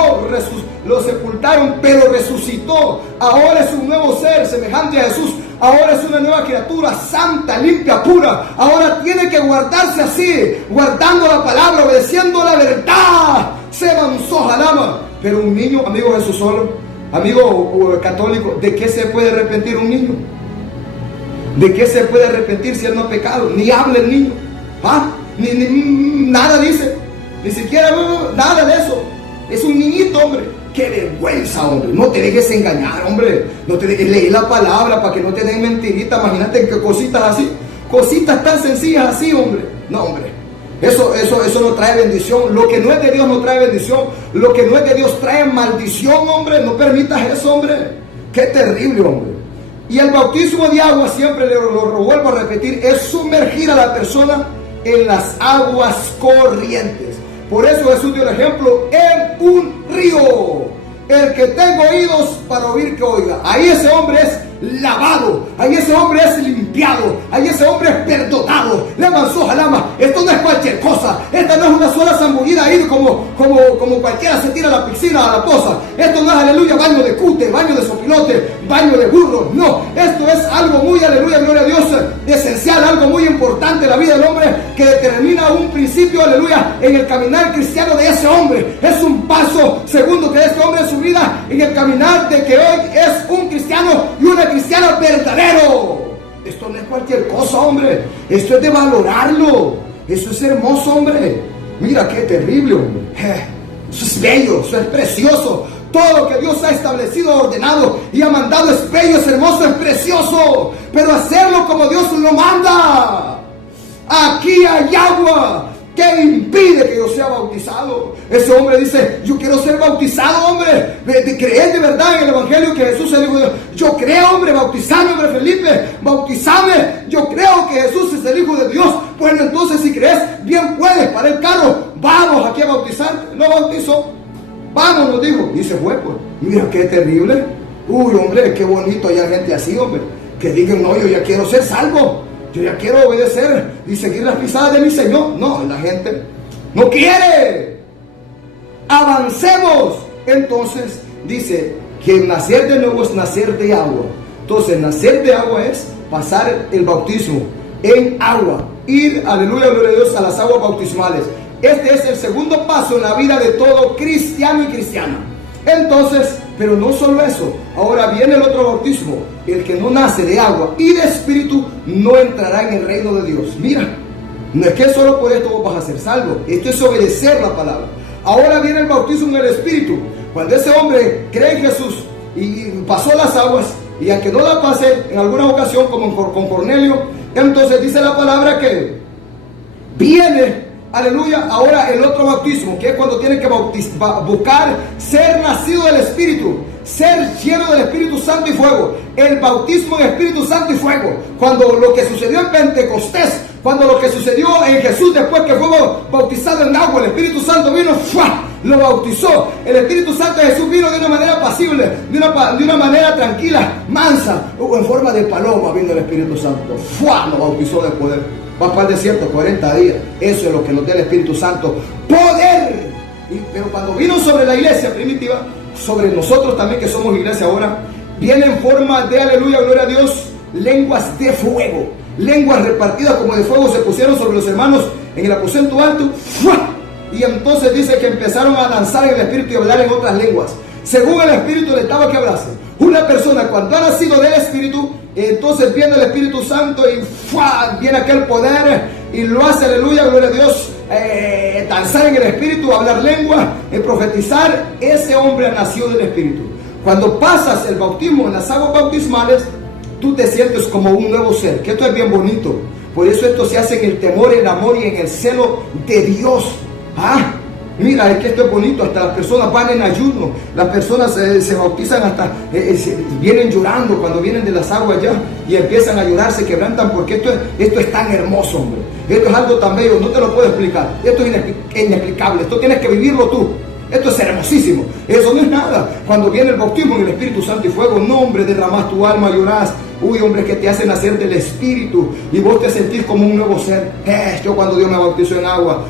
lo sepultaron, pero resucitó. Ahora es un nuevo ser, semejante a Jesús. Ahora es una nueva criatura, santa, limpia, pura. Ahora tiene que guardarse así, guardando la palabra, obedeciendo la verdad. Se avanzó, jalama. Pero un niño, amigo Jesús solo, amigo católico, ¿de qué se puede arrepentir un niño? ¿De qué se puede arrepentir si él no ha pecado? Ni habla el niño. Nada dice. Ni siquiera nada de eso. Es un niñito, hombre. ¡Qué vergüenza, hombre! No te dejes engañar, hombre. No te dejes leer la palabra para que no te den mentiritas. Imagínate que cositas así. Cositas tan sencillas así, hombre. No, hombre. Eso no trae bendición. Lo que no es de Dios no trae bendición. Lo que no es de Dios trae maldición, hombre. No permitas eso, hombre. ¡Qué terrible, hombre! Y el bautismo de agua, siempre lo vuelvo a repetir, es sumergir a la persona en las aguas corrientes. Por eso Jesús dio el ejemplo en un río. El que tenga oídos para oír, que oiga. Ahí ese hombre es lavado, ahí ese hombre es limpiado, ahí ese hombre es perdonado. Le manzó jalama. Esto no es cualquier cosa. Esta no es una sola zambullida ahí como cualquiera se tira a la piscina, a la poza. Esto no es, aleluya, baño de cute, baño de sopilote, baño de burro. No, esto es algo muy, aleluya, gloria a Dios, esencial, algo muy importante en la vida del hombre, que determina un principio, aleluya, en el caminar cristiano de ese hombre. Es un paso segundo que este hombre en su vida, en el caminar de que hoy es un cristiano y una cristiana verdadero. Esto no es cualquier cosa, hombre. Esto es de valorarlo. Eso es hermoso, hombre. Mira qué terrible, hombre. Eso es bello, eso es precioso. Todo lo que Dios ha establecido, ordenado y ha mandado es bello, es hermoso, es precioso. Pero hacerlo como Dios lo manda. Aquí hay agua. ¿Qué impide que yo sea bautizado? Ese hombre dice, yo quiero ser bautizado, hombre. De creer de verdad en el evangelio que Jesús es el Hijo de Dios. Yo creo, hombre, bautizame, hombre Felipe, bautizame. Yo creo que Jesús es el Hijo de Dios. Bueno, entonces si crees, bien puedes, para el carro. Vamos aquí a bautizar. No bautizó. Vamos, nos dijo. Y se fue, pues. Mira qué terrible. Uy, hombre, qué bonito hay gente así, hombre. Que digan, no, yo ya quiero ser salvo. Yo ya quiero obedecer y seguir las pisadas de mi Señor. No, la gente no quiere. Avancemos. Entonces dice que nacer de nuevo es nacer de agua. Entonces nacer de agua es pasar el bautismo en agua. Ir, aleluya, gloria a Dios, a las aguas bautismales. Este es el segundo paso en la vida de todo cristiano y cristiana. Entonces, pero no solo eso, ahora viene el otro bautismo. El que no nace de agua y de espíritu no entrará en el reino de Dios. Mira, no es que solo por esto vos vas a ser salvo. Esto es obedecer la palabra. Ahora viene el bautismo en el espíritu. Cuando ese hombre cree en Jesús y pasó las aguas, y aunque no la pase en alguna ocasión como con Cornelio, entonces dice la palabra que viene, aleluya, ahora el otro bautismo, que es cuando tiene que buscar ser nacido del Espíritu, ser lleno del Espíritu Santo y fuego. El bautismo en Espíritu Santo y fuego. Cuando lo que sucedió en Pentecostés, cuando lo que sucedió en Jesús después que fue bautizado en agua, el Espíritu Santo vino, ¡fua!, lo bautizó. El Espíritu Santo de Jesús vino de una manera apacible, de una manera tranquila, mansa, en forma de paloma vino el Espíritu Santo, ¡fua!, lo bautizó de poder. Va para el desierto 40 días. Eso es lo que nos da el Espíritu Santo, poder. Pero cuando vino sobre la iglesia primitiva, sobre nosotros también que somos iglesia ahora, viene en forma de, aleluya, gloria a Dios, lenguas de fuego. Lenguas repartidas como de fuego se pusieron sobre los hermanos en el aposento alto. ¡Fua! Y entonces dice que empezaron a danzar en el Espíritu y a hablar en otras lenguas, según el Espíritu les daba que hablase. Una persona cuando ha nacido del Espíritu, entonces viene el Espíritu Santo y ¡fua!, viene aquel poder y lo hace, aleluya, gloria a Dios, danzar en el Espíritu, hablar lengua, profetizar. Ese hombre nació del Espíritu. Cuando pasas el bautismo en las aguas bautismales, tú te sientes como un nuevo ser, que esto es bien bonito. Por eso esto se hace en el temor, en el amor y en el celo de Dios. Mira, es que esto es bonito. Hasta las personas van en ayuno, las personas se bautizan, hasta vienen llorando cuando vienen de las aguas ya y empiezan a llorar, se quebrantan, porque esto es tan hermoso, hombre. Esto es algo tan bello, no te lo puedo explicar. Esto es inexplicable, esto tienes que vivirlo tú. Esto es hermosísimo. Eso no es nada. Cuando viene el bautismo en el Espíritu Santo y fuego, no, hombre, derramás tu alma, llorás. Uy, hombre, que te hace nacer del Espíritu y vos te sentís como un nuevo ser. Yo cuando Dios me bautizó en agua,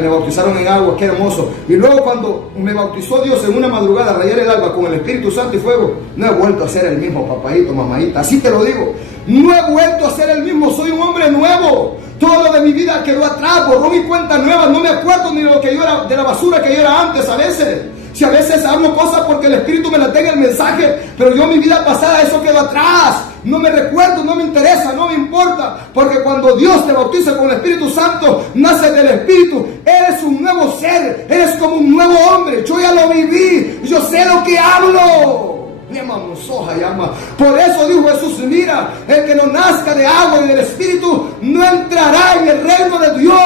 me bautizaron en agua, qué hermoso. Y luego cuando me bautizó Dios en una madrugada, a rayar el alba con el Espíritu Santo y fuego, no he vuelto a ser el mismo, papadito, mamadita. Así te lo digo. No he vuelto a ser el mismo, soy un hombre nuevo. Todo lo de mi vida quedó atrás, borró mi cuenta nueva. No me acuerdo ni de lo que yo era, de la basura que yo era antes a veces. Si a veces hablo cosas porque el Espíritu me la tenga el mensaje, pero yo mi vida pasada, eso quedó atrás. No me recuerdo, no me interesa, no me importa, porque cuando Dios te bautiza con el Espíritu Santo, nace del Espíritu, eres un nuevo ser, eres como un nuevo hombre. Yo ya lo viví, yo sé lo que hablo. Por eso dijo Jesús, mira, el que no nazca de agua y del Espíritu no entrará en el reino de Dios.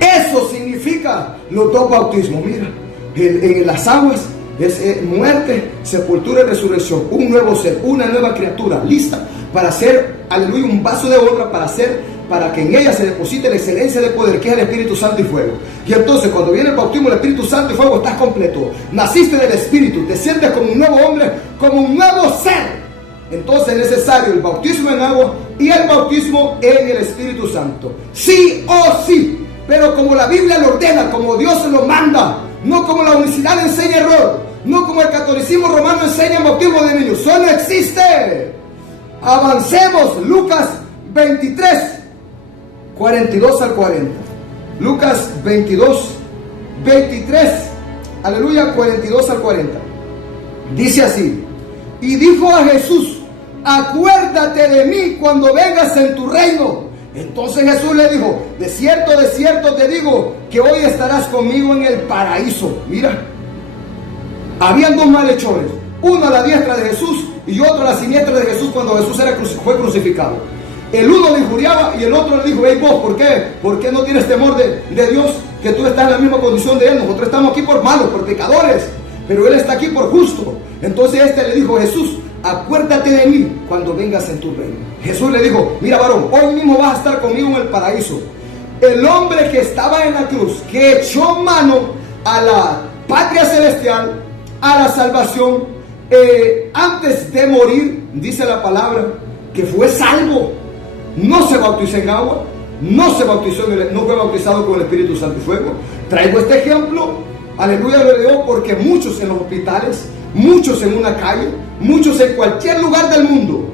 Eso significa los dos bautismos. Mira, en las aguas es muerte, sepultura y resurrección. Un nuevo ser, una nueva criatura, lista para ser, aleluya, un vaso de honra para que en ella se deposite la excelencia de poder, que es el Espíritu Santo y fuego. Y entonces cuando viene el bautismo del Espíritu Santo y fuego, estás completo. Naciste del Espíritu, te sientes como un nuevo hombre, como un nuevo ser. Entonces es necesario el bautismo en agua y el bautismo en el Espíritu Santo. Sí o sí, pero como la Biblia lo ordena, como Dios lo manda, no como la unicidad enseña error, no como el catolicismo romano enseña el bautismo de niños. Eso no existe. Avancemos. Lucas 23, 42 al 40. Lucas 22, 23, aleluya, 42 al 40. Dice así: y dijo a Jesús, acuérdate de mí cuando vengas en tu reino. Entonces Jesús le dijo, de cierto te digo, que hoy estarás conmigo en el paraíso. Mira, habían dos malhechores, uno a la diestra de Jesús y otro a la siniestra de Jesús cuando Jesús fue crucificado. El uno le injuriaba y el otro le dijo, hey vos, ¿por qué? ¿Por qué no tienes temor de Dios? Que tú estás en la misma condición de Él. Nosotros estamos aquí por malos, por pecadores, pero Él está aquí por justo. Entonces le dijo, Jesús, acuérdate de mí cuando vengas en tu reino. Jesús le dijo, mira varón, hoy mismo vas a estar conmigo en el paraíso. El hombre que estaba en la cruz, que echó mano a la patria celestial, a la salvación, antes de morir, dice la palabra, que fue salvo. No se bautizó en agua, no fue bautizado con el Espíritu Santo y fuego. Traigo este ejemplo, aleluya, lo leo, porque muchos en los hospitales, muchos en una calle, muchos en cualquier lugar del mundo,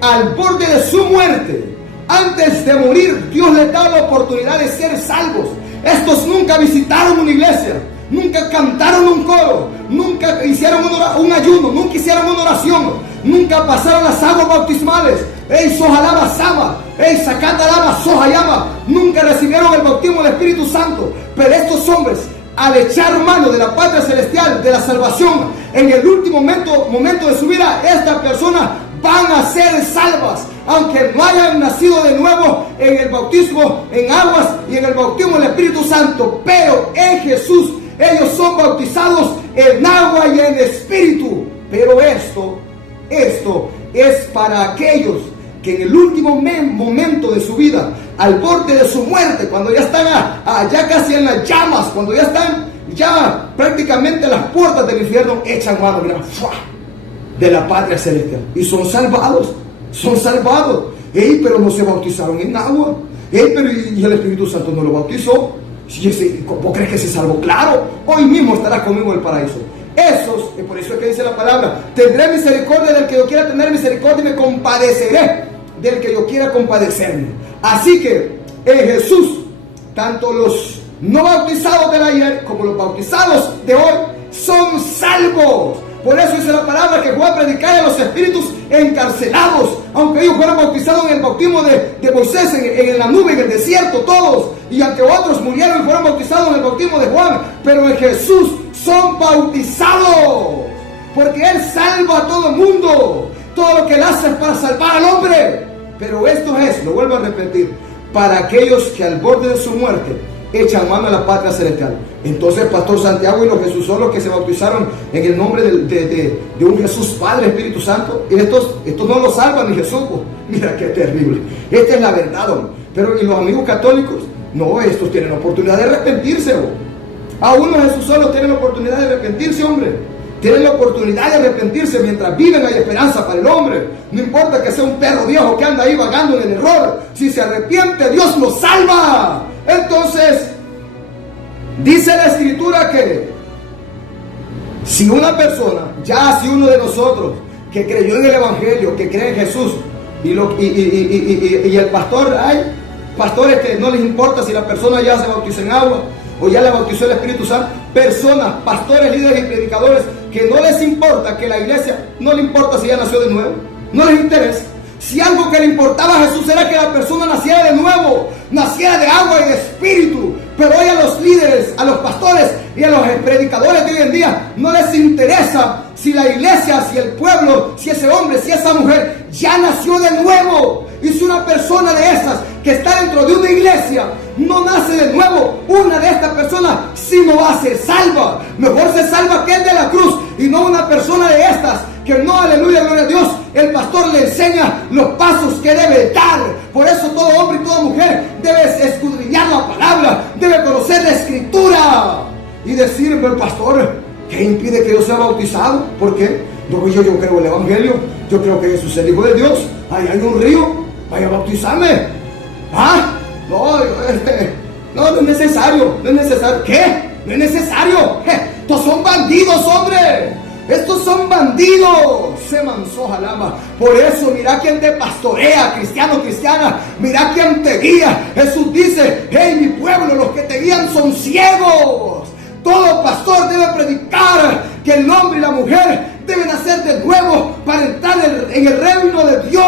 al borde de su muerte, antes de morir, Dios les da la oportunidad de ser salvos. Estos nunca visitaron una iglesia, nunca cantaron un coro, nunca hicieron un ayuno, nunca hicieron una oración, nunca pasaron las aguas bautismales. Ey, sojalaba sama, ey, sacandalaba, sojayama, nunca recibieron el bautismo del Espíritu Santo. Pero estos hombres, al echar mano de la patria celestial, de la salvación, en el último momento de su vida, estas personas van a ser salvas, aunque no hayan nacido de nuevo en el bautismo en aguas y en el bautismo del Espíritu Santo. Pero en Jesús ellos son bautizados en agua y en espíritu. Pero esto es para aquellos que en el último momento de su vida, al borde de su muerte, cuando ya están ya casi en las llamas, cuando ya están ya prácticamente a las puertas del infierno, echan mano, mira, de la patria celestial y son salvados. Pero no se bautizaron en agua. Pero y el Espíritu Santo no lo bautizó. ¿Vos crees que se salvó? Claro, hoy mismo estarás conmigo en el paraíso. Por eso es que dice la palabra, tendré misericordia del que yo quiera tener misericordia y me compadeceré del que yo quiera compadecerme. Así que en Jesús, tanto los no bautizados del ayer como los bautizados de hoy son salvos. Por eso dice la palabra que fue a predicar a los espíritus encarcelados, aunque ellos fueron bautizados en el bautismo de Moisés, en la nube, en el desierto, todos, y aunque otros murieron y fueron bautizados en el bautismo de Juan, pero en Jesús son bautizados, porque Él salva a todo el mundo. Todo lo que Él hace es para salvar al hombre. Pero esto es, lo vuelvo a repetir, para aquellos que al borde de su muerte echan mano a la patria celestial. Entonces el pastor Santiago y los Jesús son los que se bautizaron en el nombre de un Jesús Padre, Espíritu Santo. Y estos no los salvan ni Jesús. Mira qué terrible. Esta es la verdad, hombre. Pero y los amigos católicos, no, estos tienen la oportunidad de arrepentirse. A uno Jesús solo tiene la oportunidad de arrepentirse, hombre. Tienen la oportunidad de arrepentirse. Mientras viven hay esperanza para el hombre. No importa que sea un perro viejo que anda ahí vagando en el error. Si se arrepiente, Dios lo salva. Entonces, dice la Escritura que si una persona, ya si uno de nosotros que creyó en el Evangelio, que cree en Jesús, y el pastor, hay pastores que no les importa si la persona ya se bautizó en agua o ya le bautizó el Espíritu Santo, personas, pastores, líderes y predicadores que no les importa que la iglesia, no le importa si ya nació de nuevo, no les interesa. Si algo que le importaba a Jesús era que la persona naciera de nuevo, naciera de agua y de espíritu. Pero hoy a los líderes, a los pastores y a los predicadores de hoy en día no les interesa si la iglesia, si el pueblo, si ese hombre, si esa mujer ya nació de nuevo. Y si una persona de esas que está dentro de una iglesia no nace de nuevo, una de estas personas sí no va a ser salva. Mejor se salva aquel de la cruz y no una persona de estas que no, aleluya, gloria a Dios, el pastor le enseña los pasos que debe dar. Por eso todo hombre y toda mujer debe escudriñar la palabra, debe conocer la escritura y decirme, el pastor, ¿qué impide que yo sea bautizado? ¿Por qué? Yo creo en el evangelio, yo creo que Jesús es el Hijo de Dios, ahí hay un río, vaya a bautizarme. No es necesario, no es necesario. ¿Qué? No es necesario. Estos son bandidos, hombre. Estos son bandidos. Se manzó jalama. Por eso, mira quién te pastorea, cristiano, cristiana. Mira quién te guía. Jesús dice, hey, mi pueblo, los que te guían son ciegos. Todo pastor debe predicar que el hombre y la mujer deben nacer de nuevo para entrar en el reino de Dios.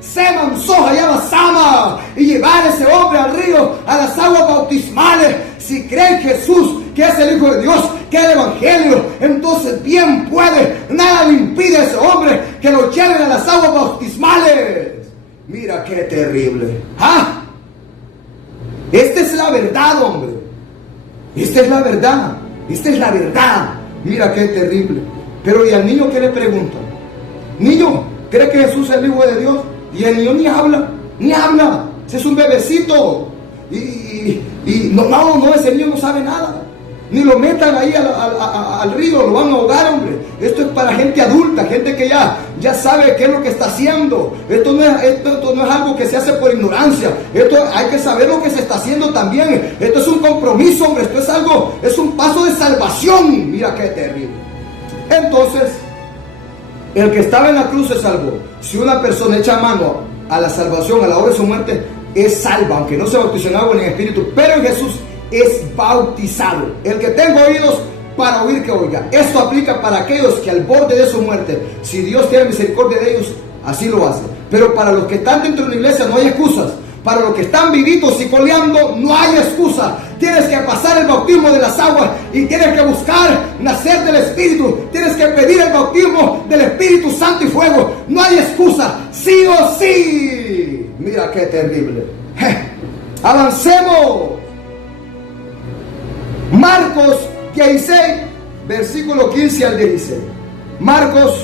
Seman soja llama Sama y llevar a ese hombre al río, a las aguas bautismales. Si creen Jesús, que es el Hijo de Dios, que es el Evangelio, entonces bien puede, nada le impide a ese hombre que lo lleven a las aguas bautismales. Mira qué terrible. Esta es la verdad, hombre. Esta es la verdad. Esta es la verdad. Mira qué terrible. Pero ¿y al niño qué le preguntan? Niño, ¿cree que Jesús es el Hijo de Dios? Y el niño ni habla. Ese es un bebecito. Y no, ese niño no sabe nada. Ni lo metan ahí al río, lo van a ahogar, hombre. Esto es para gente adulta, gente que ya sabe qué es lo que está haciendo. Esto no es algo que se hace por ignorancia. Esto hay que saber lo que se está haciendo también. Esto es un compromiso, hombre. Esto es algo, es un paso de salvación. Mira qué terrible. Entonces, el que estaba en la cruz se salvó. Si una persona echa mano a la salvación a la hora de su muerte, es salva, aunque no se bautizó en agua ni en espíritu, pero en Jesús es bautizado. El que tenga oídos para oír, que oiga. Esto aplica para aquellos que al borde de su muerte, si Dios tiene misericordia de ellos, así lo hace. Pero para los que están dentro de la iglesia no hay excusas. Para los que están vivitos y coleando, no hay excusa. Tienes que pasar el bautismo de las aguas y tienes que buscar nacer del Espíritu. Tienes que pedir el bautismo del Espíritu Santo y fuego. No hay excusa, sí o sí. Mira qué terrible. Avancemos. Marcos 16, versículo 15 al 16. Marcos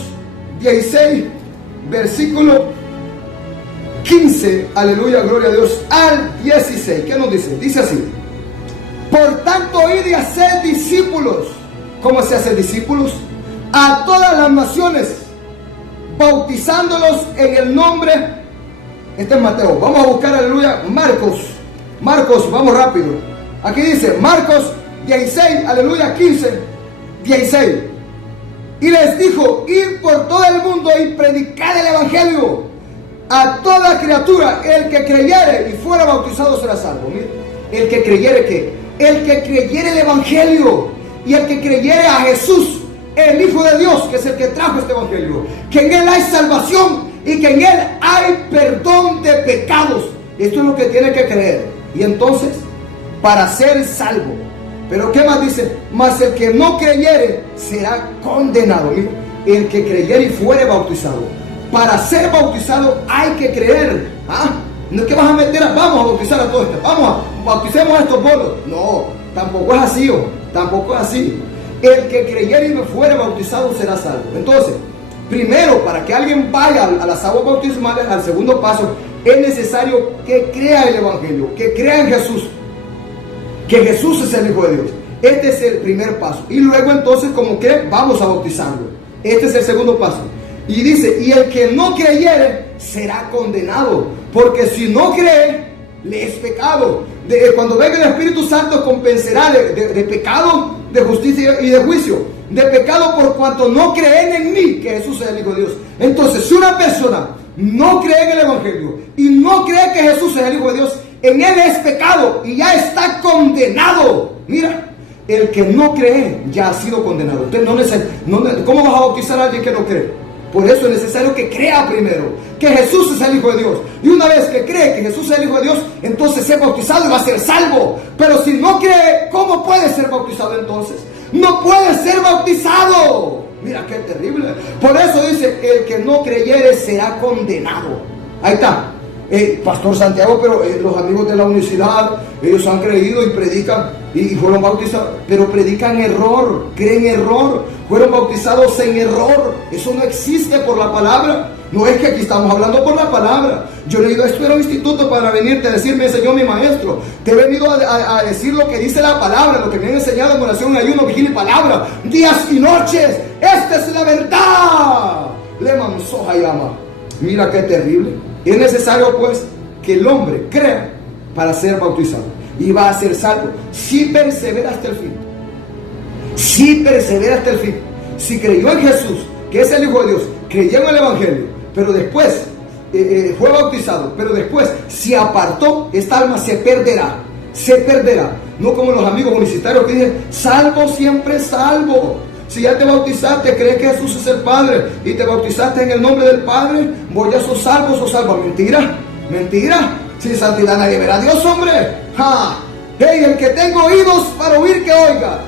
16, versículo 15, aleluya, gloria a Dios, al 16. ¿Qué nos dice? Dice así: por tanto, id y haced discípulos. ¿Cómo se hacen discípulos? A todas las naciones, bautizándolos en el nombre. Este es Mateo. Vamos a buscar, aleluya, Marcos, vamos rápido. Aquí dice Marcos 16, aleluya, 15, 16. Y les dijo: id por todo el mundo y predicad el evangelio a toda criatura. El que creyere y fuera bautizado será salvo. Mira, el que creyere, ¿qué? El que creyere el evangelio y el que creyere a Jesús, el Hijo de Dios, que es el que trajo este evangelio, que en él hay salvación y que en él hay perdón de pecados. Esto es lo que tiene que creer. Y entonces, para ser salvo. Pero ¿qué más dice? Mas el que no creyere será condenado. Mira, el que creyere y fuere bautizado. Para ser bautizado hay que creer. No es que vas a meter, vamos a bautizar a todos estos, bauticemos a estos bolos. No, tampoco es así, tampoco es así. El que creyere y no fuere bautizado será salvo. Entonces, primero, para que alguien vaya a las aguas bautismales, al segundo paso, es necesario que crea el evangelio, que crea en Jesús, que Jesús es el Hijo de Dios. Este es el primer paso. Y luego entonces, como cree, vamos a bautizarlo. Este es el segundo paso. Y dice: y el que no creyere será condenado, porque si no cree, le es pecado. Cuando venga el Espíritu Santo, compensará de pecado, de justicia y de juicio. De pecado por cuanto no creen en mí, que Jesús es el Hijo de Dios. Entonces, si una persona no cree en el Evangelio y no cree que Jesús es el Hijo de Dios, en él es pecado y ya está condenado. Mira, el que no cree ya ha sido condenado. Entonces, ¿cómo vas a bautizar a alguien que no cree? Por eso es necesario que crea primero que Jesús es el Hijo de Dios. Y una vez que cree que Jesús es el Hijo de Dios, entonces ser bautizado y va a ser salvo. Pero si no cree, ¿cómo puede ser bautizado entonces? No puede ser bautizado. Mira qué terrible. Por eso dice, el que no creyere será condenado. Ahí está. Pastor Santiago, pero los amigos de la universidad, ellos han creído y predican y fueron bautizados, pero predican error, creen error, fueron bautizados en error. Eso no existe por la palabra. No es que aquí estamos hablando por la palabra. Yo he ido a estudiar a un instituto para venirte a decir, me enseñó mi maestro. Te he venido a decir lo que dice la palabra, lo que me han enseñado en oración, en ayuno, vigilia y palabra, días y noches. Esta es la verdad. Le manzó llama. Mira qué terrible. Es necesario pues que el hombre crea para ser bautizado y va a ser salvo si persevera hasta el fin. Si persevera hasta el fin. Si creyó en Jesús, que es el Hijo de Dios, creyó en el Evangelio, pero después fue bautizado, pero después se apartó, esta alma se perderá. Se perderá. No como los amigos universitarios que dicen, salvo siempre salvo. Si ya te bautizaste, crees que Jesús es el Padre y te bautizaste en el nombre del Padre, vos ya sos salvo. Mentira, mentira. Sin santidad nadie verá a Dios, hombre. ¡Ja! Hey, el que tenga oídos para oír, que oiga.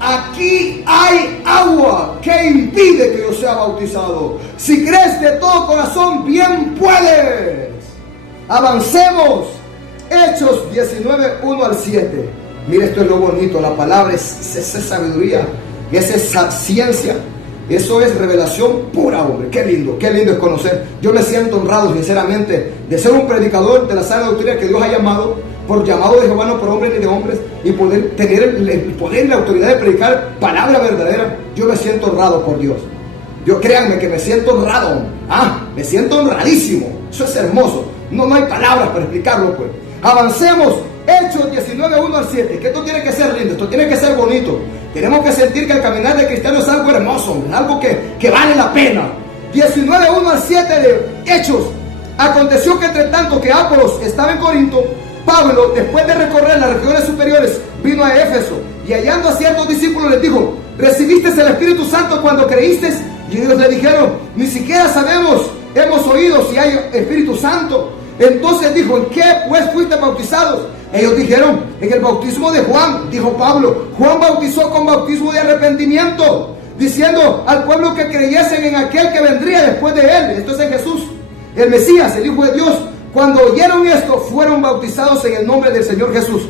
Aquí hay agua que impide que yo sea bautizado. Si crees de todo corazón, bien puedes. Avancemos. Hechos 19, 1 al 7. Mira, esto es lo bonito. La palabra es sabiduría. Esa es ciencia, eso es revelación pura, hombre. Qué lindo es conocer. Yo me siento honrado, sinceramente, de ser un predicador de la sana doctrina que Dios ha llamado, por llamado de Jehová, no por hombres ni de hombres, y poder tener el poder y la autoridad de predicar palabra verdadera. Yo me siento honrado por Dios. Yo, créanme que me siento honrado. Me siento honradísimo. Eso es hermoso. No hay palabras para explicarlo, pues. Avancemos. Hechos 19, 1 al 7. Que esto tiene que ser lindo, esto tiene que ser bonito. Tenemos que sentir que el caminar de cristiano es algo hermoso, algo que vale la pena. 19, 1 al 7 de Hechos. Aconteció que entre tanto que Apolos estaba en Corinto, Pablo, después de recorrer las regiones superiores, vino a Éfeso y hallando a ciertos discípulos les dijo, ¿recibiste el Espíritu Santo cuando creíste? Y ellos le dijeron, ni siquiera sabemos, hemos oído si hay Espíritu Santo. Entonces dijo, ¿en qué pues fuiste bautizados? Ellos dijeron, en el bautismo de Juan. Dijo Pablo, Juan bautizó con bautismo de arrepentimiento, diciendo al pueblo que creyesen en aquel que vendría después de él. Esto es en Jesús, el Mesías, el Hijo de Dios. Cuando oyeron esto, fueron bautizados en el nombre del Señor Jesús.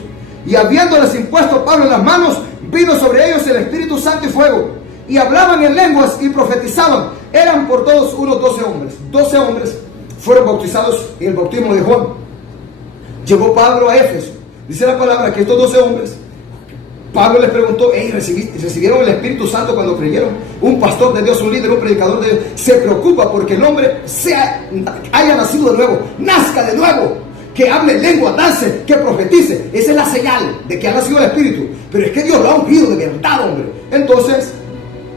Y habiéndoles impuesto Pablo en las manos, vino sobre ellos el Espíritu Santo y fuego. Y hablaban en lenguas y profetizaban. Eran por todos unos 12 hombres. 12 hombres fueron bautizados en el bautismo de Juan. Llegó Pablo a Éfeso. Dice la palabra que estos 12 hombres, Pablo les preguntó, ¿recibieron el Espíritu Santo cuando creyeron? Un pastor de Dios, un líder, un predicador de Dios, se preocupa porque el hombre haya nacido de nuevo, nazca de nuevo, que hable lengua, dance, que profetice. Esa es la señal de que ha nacido el Espíritu. Pero es que Dios lo ha ungido de verdad, hombre. Entonces,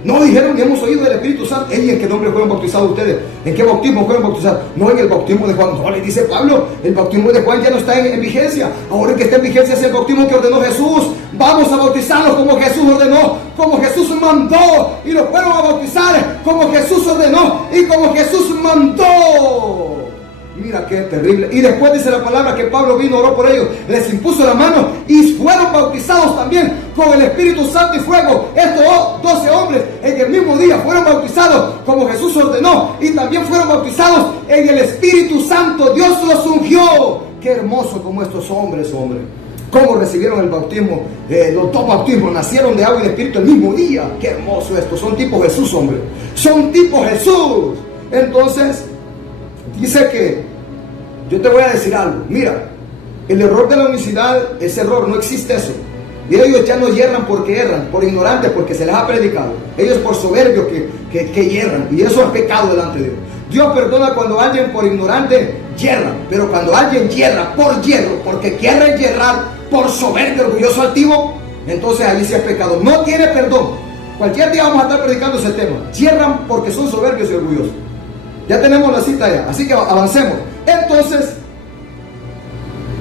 no dijeron ni hemos oído del Espíritu Santo. ¿Y en qué nombre fueron bautizados ustedes? ¿En qué bautismo fueron bautizados? No en el bautismo de Juan. No, le dice Pablo, el bautismo de Juan ya no está en vigencia. Ahora el que está en vigencia es el bautismo que ordenó Jesús. Vamos a bautizarlos como Jesús ordenó, como Jesús mandó. Y los fueron a bautizar como Jesús ordenó y como Jesús mandó. Mira qué terrible. Y después dice la palabra que Pablo vino, oró por ellos, les impuso la mano y fueron bautizados también con el Espíritu Santo y fuego. Estos 12 hombres en el mismo día fueron bautizados como Jesús ordenó y también fueron bautizados en el Espíritu Santo. Dios los ungió. Qué hermoso como estos hombres, hombre. Cómo recibieron el bautismo, los dos bautismos, nacieron de agua y de Espíritu el mismo día. Qué hermoso esto. Son tipo Jesús, hombre. Son tipo Jesús. Entonces, dice que, yo te voy a decir algo, mira, el error de la unicidad es error, no existe eso. Y ellos ya no yerran porque erran, por ignorantes, porque se les ha predicado. Ellos por soberbios que yerran, y eso es pecado delante de Dios. Dios perdona cuando alguien por ignorante yerra, pero cuando alguien yerra por hierro, porque quiere yerrar por soberbio, orgulloso, altivo, entonces ahí sí es pecado, no tiene perdón. Cualquier día vamos a estar predicando ese tema. Yerran porque son soberbios y orgullosos. Ya tenemos la cita ya, así que avancemos. Entonces,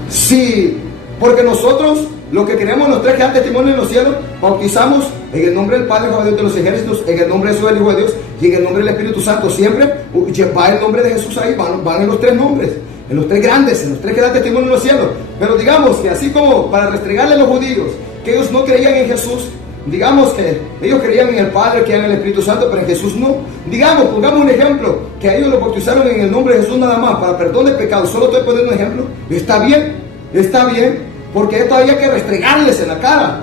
sí, porque nosotros lo que queremos los tres que dan testimonio en los cielos bautizamos en el nombre del Padre, Hijo de Dios de los ejércitos, en el nombre de Jesús, el Hijo de Dios, y en el nombre del Espíritu Santo. Siempre va el nombre de Jesús ahí, van en los tres nombres, en los tres grandes, en los tres que dan testimonio en los cielos. Pero digamos que así como para restregarle a los judíos que ellos no creían en Jesús, digamos que ellos creían en el Padre, creían en el Espíritu Santo, pero en Jesús no. Digamos, pongamos un ejemplo, que a ellos los bautizaron en el nombre de Jesús nada más, para perdón de pecados. Solo estoy poniendo un ejemplo. Está bien, porque esto había que restregarles en la cara.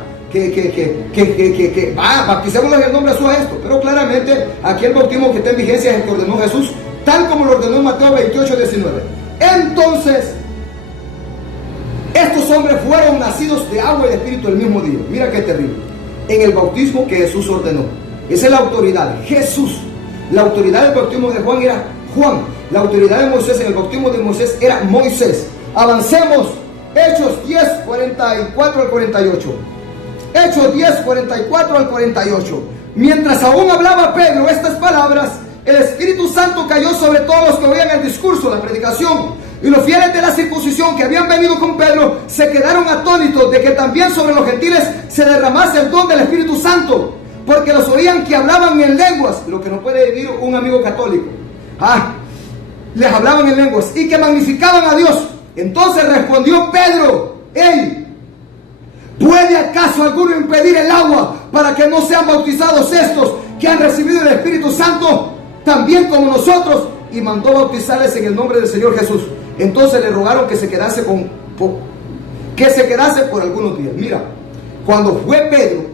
Bauticémoslos en el nombre de Jesús a esto. Pero claramente, aquí el bautismo que está en vigencia es el que ordenó Jesús, tal como lo ordenó en Mateo 28, 19. Entonces, estos hombres fueron nacidos de agua y de espíritu el mismo día. Mira qué terrible. En el bautismo que Jesús ordenó. Esa es la autoridad. Jesús. La autoridad del bautismo de Juan era Juan. La autoridad de Moisés en el bautismo de Moisés era Moisés. Avancemos. Hechos 10, 44 al 48. Hechos 10, 44 al 48. Mientras aún hablaba Pedro estas palabras, el Espíritu Santo cayó sobre todos los que oían el discurso, la predicación. Y los fieles de la circuncisión que habían venido con Pedro se quedaron atónitos de que también sobre los gentiles se derramase el don del Espíritu Santo, porque los oían que hablaban en lenguas, lo que no puede decir un amigo católico. Les hablaban en lenguas y que magnificaban a Dios. Entonces respondió Pedro: ¿puede acaso alguno impedir el agua para que no sean bautizados estos que han recibido el Espíritu Santo también como nosotros? Y mandó bautizarles en el nombre del Señor Jesús. Entonces le rogaron que se quedase por algunos días. Mira, cuando fue Pedro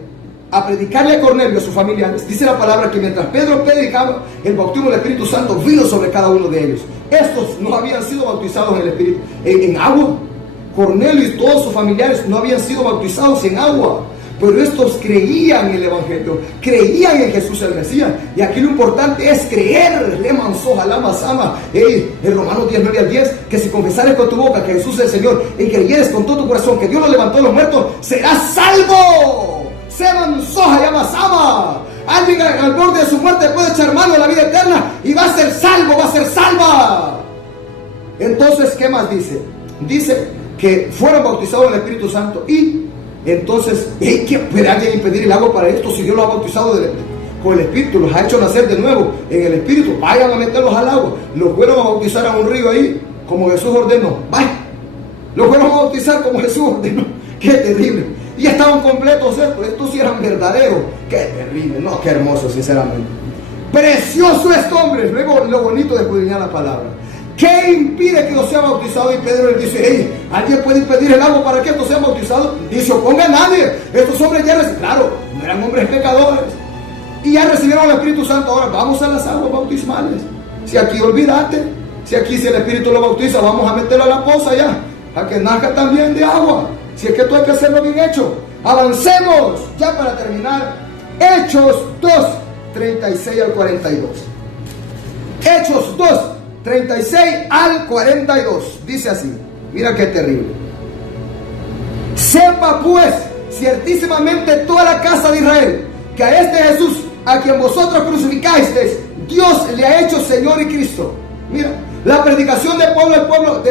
a predicarle a Cornelio y a sus familiares, dice la palabra que mientras Pedro predicaba, el bautismo del Espíritu Santo vino sobre cada uno de ellos. Estos no habían sido bautizados en el Espíritu, en agua. Cornelio y todos sus familiares no habían sido bautizados en agua, pero estos creían en el Evangelio, creían en Jesús el Mesías. Y aquí lo importante es creer. En Romanos 10, 9 al 10, que si confesares con tu boca que Jesús es el Señor y creyeres con todo tu corazón que Dios lo levantó de los muertos, serás salvo. Alguien al borde de su muerte puede echar mano a la vida eterna y va a ser salvo, va a ser salva. Entonces, ¿qué más dice? Dice que fueron bautizados en el Espíritu Santo. Y entonces, ¿puede alguien impedir el agua para esto si Dios los ha bautizado con el Espíritu? Los ha hecho nacer de nuevo en el Espíritu. Vayan a meterlos al agua. Los fueron a bautizar a un río ahí, como Jesús ordenó. Vayan. Los fueron a bautizar como Jesús ordenó. Qué terrible. Y estaban completos estos sí eran verdaderos. Qué terrible. No, qué hermoso, sinceramente. Precioso este hombre. Luego lo bonito de escudriñar la palabra. ¿Qué impide que no sea bautizado? Y Pedro le dice: ¿alguien puede impedir el agua para que estos sean bautizados? Dice: oponga a nadie. Estos hombres ya recibieron, claro, no eran hombres pecadores, y ya recibieron el Espíritu Santo. Ahora vamos a las aguas bautismales. Si aquí olvídate, si el Espíritu lo bautiza, vamos a meterlo a la poza ya, a que nazca también de agua. Si es que esto hay que hacerlo bien hecho. Avancemos ya para terminar. Hechos 2, 36 al 42. Hechos 2, 36 al 42. Dice así. Mira qué terrible. Sepa pues ciertísimamente toda la casa de Israel que a este Jesús, a quien vosotros crucificasteis, Dios le ha hecho Señor y Cristo. Mira, la predicación de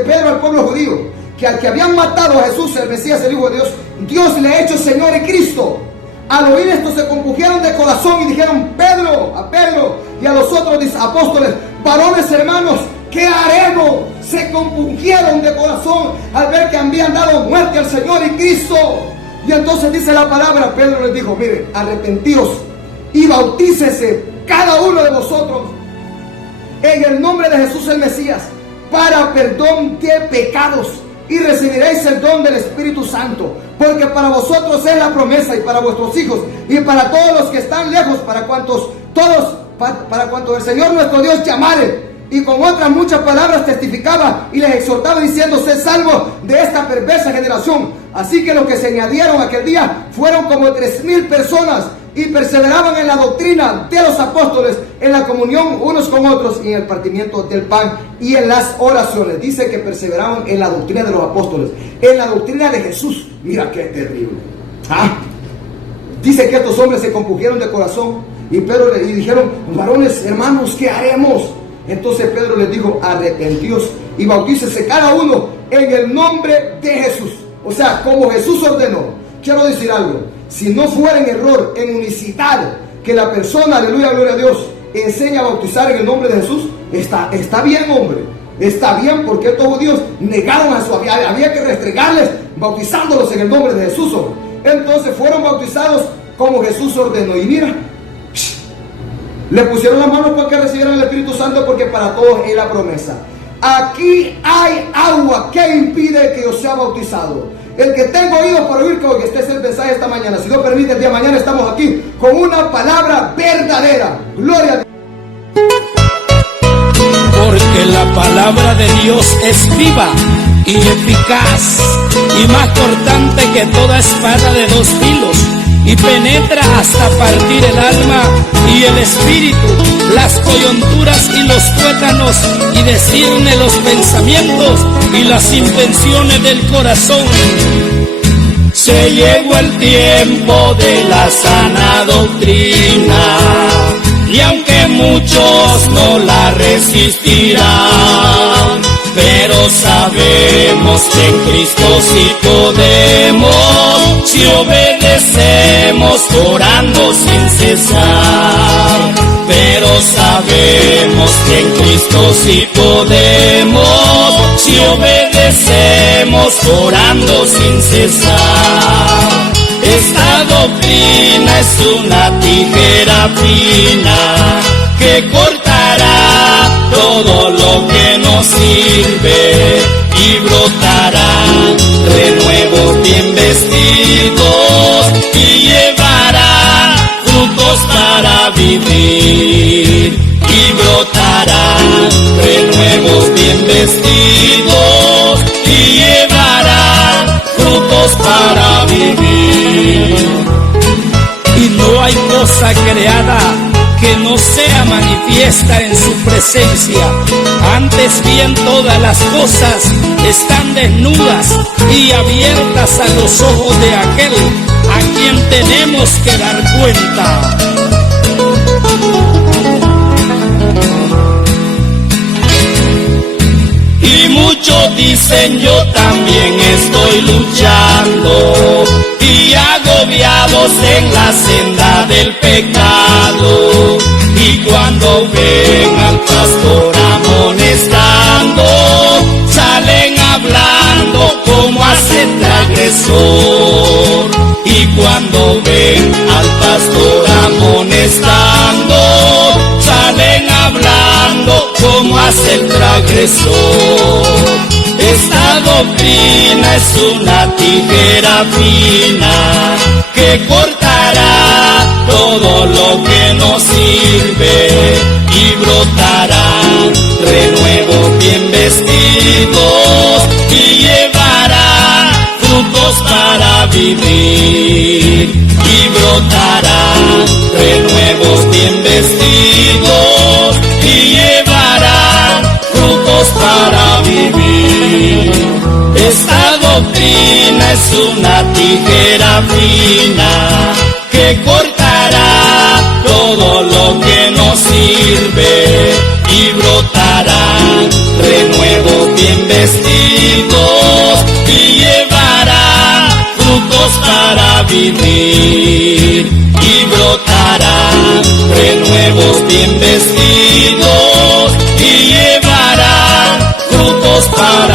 Pedro al pueblo judío, que al que habían matado a Jesús, el Mesías, el Hijo de Dios, Dios le ha hecho Señor y Cristo. Al oír esto se compungieron de corazón y dijeron: a Pedro y a los otros apóstoles: varones hermanos, ¿qué haremos? Se compungieron de corazón al ver que habían dado muerte al Señor y Cristo. Y entonces dice la palabra, Pedro les dijo: miren, arrepentíos y bautícese cada uno de vosotros en el nombre de Jesús el Mesías para perdón de pecados, y recibiréis el don del Espíritu Santo, porque para vosotros es la promesa, y para vuestros hijos, y para todos los que están lejos, para cuantos el Señor nuestro Dios llamare. Y con otras muchas palabras testificaba y les exhortaba diciendo: sed salvos de esta perversa generación. Así que los que se añadieron aquel día fueron como 3,000 personas, y perseveraban en la doctrina de los apóstoles, en la comunión unos con otros, y en el partimiento del pan y en las oraciones. Dice que perseveraban en la doctrina de los apóstoles, en la doctrina de Jesús. Mira qué terrible. Dice que estos hombres se compungieron de corazón y dijeron: varones hermanos, ¿qué haremos? Entonces Pedro les dijo: arrepentíos y bautícese cada uno en el nombre de Jesús. O sea, como Jesús ordenó. Quiero decir algo. si no fuera en error, en unicitar, que la persona, aleluya, gloria a Dios, enseña a bautizar en el nombre de Jesús, está bien, hombre. Está bien, porque estos judíos negaron a su, había que restregarles bautizándolos en el nombre de Jesús, hombre. Entonces fueron bautizados como Jesús ordenó. Y mira, le pusieron las manos para que recibieran el Espíritu Santo, porque para todos es la promesa. Aquí hay agua que impide que yo sea bautizado. El que tenga oídos para oír, que oiga. Este es el mensaje esta mañana. Si Dios permite, el día de mañana estamos aquí con una palabra verdadera. Gloria a Dios. Porque la palabra de Dios es viva y eficaz y más cortante que toda espada de dos filos, y penetra hasta partir el alma y el espíritu, las coyunturas y los tuétanos, y discierne los pensamientos y las intenciones del corazón. Se llegó el tiempo de la sana doctrina, y aunque muchos no la resistirán, pero sabemos que en Cristo sí podemos, si obedecemos orando sin cesar. Pero sabemos que en Cristo sí podemos, si obedecemos orando sin cesar. Esta doctrina es una tijera fina que cortará todo lo que nos sirve, y brotarán renuevos bien vestidos, y llevarán frutos para vivir. Y brotarán renuevos bien vestidos, y llevarán frutos para vivir. Y no hay cosa creada que no sea manifiesta en su presencia. Antes bien, todas las cosas están desnudas y abiertas a los ojos de aquel a quien tenemos que dar cuenta. Y muchos dicen: yo también estoy luchando, y agobiados en la senda del pecado. Y cuando ven al pastor amonestando, salen hablando como hace transgresor. Y cuando ven al pastor amonestando, salen hablando como hace el transgresor. Esta doctrina es una tijera fina que cortará todo lo que nos sirve, y brotarán renuevos bien vestidos, y llevarán frutos para vivir. Y brotarán renuevos bien vestidos, y llevarán frutos para vivir. Esta doctrina es una tijera fina que cortará todo lo que nos sirve, y brotarán renuevos bien vestidos, y llevarán frutos para vivir. Y brotarán renuevos bien vestidos, y llevarán frutos para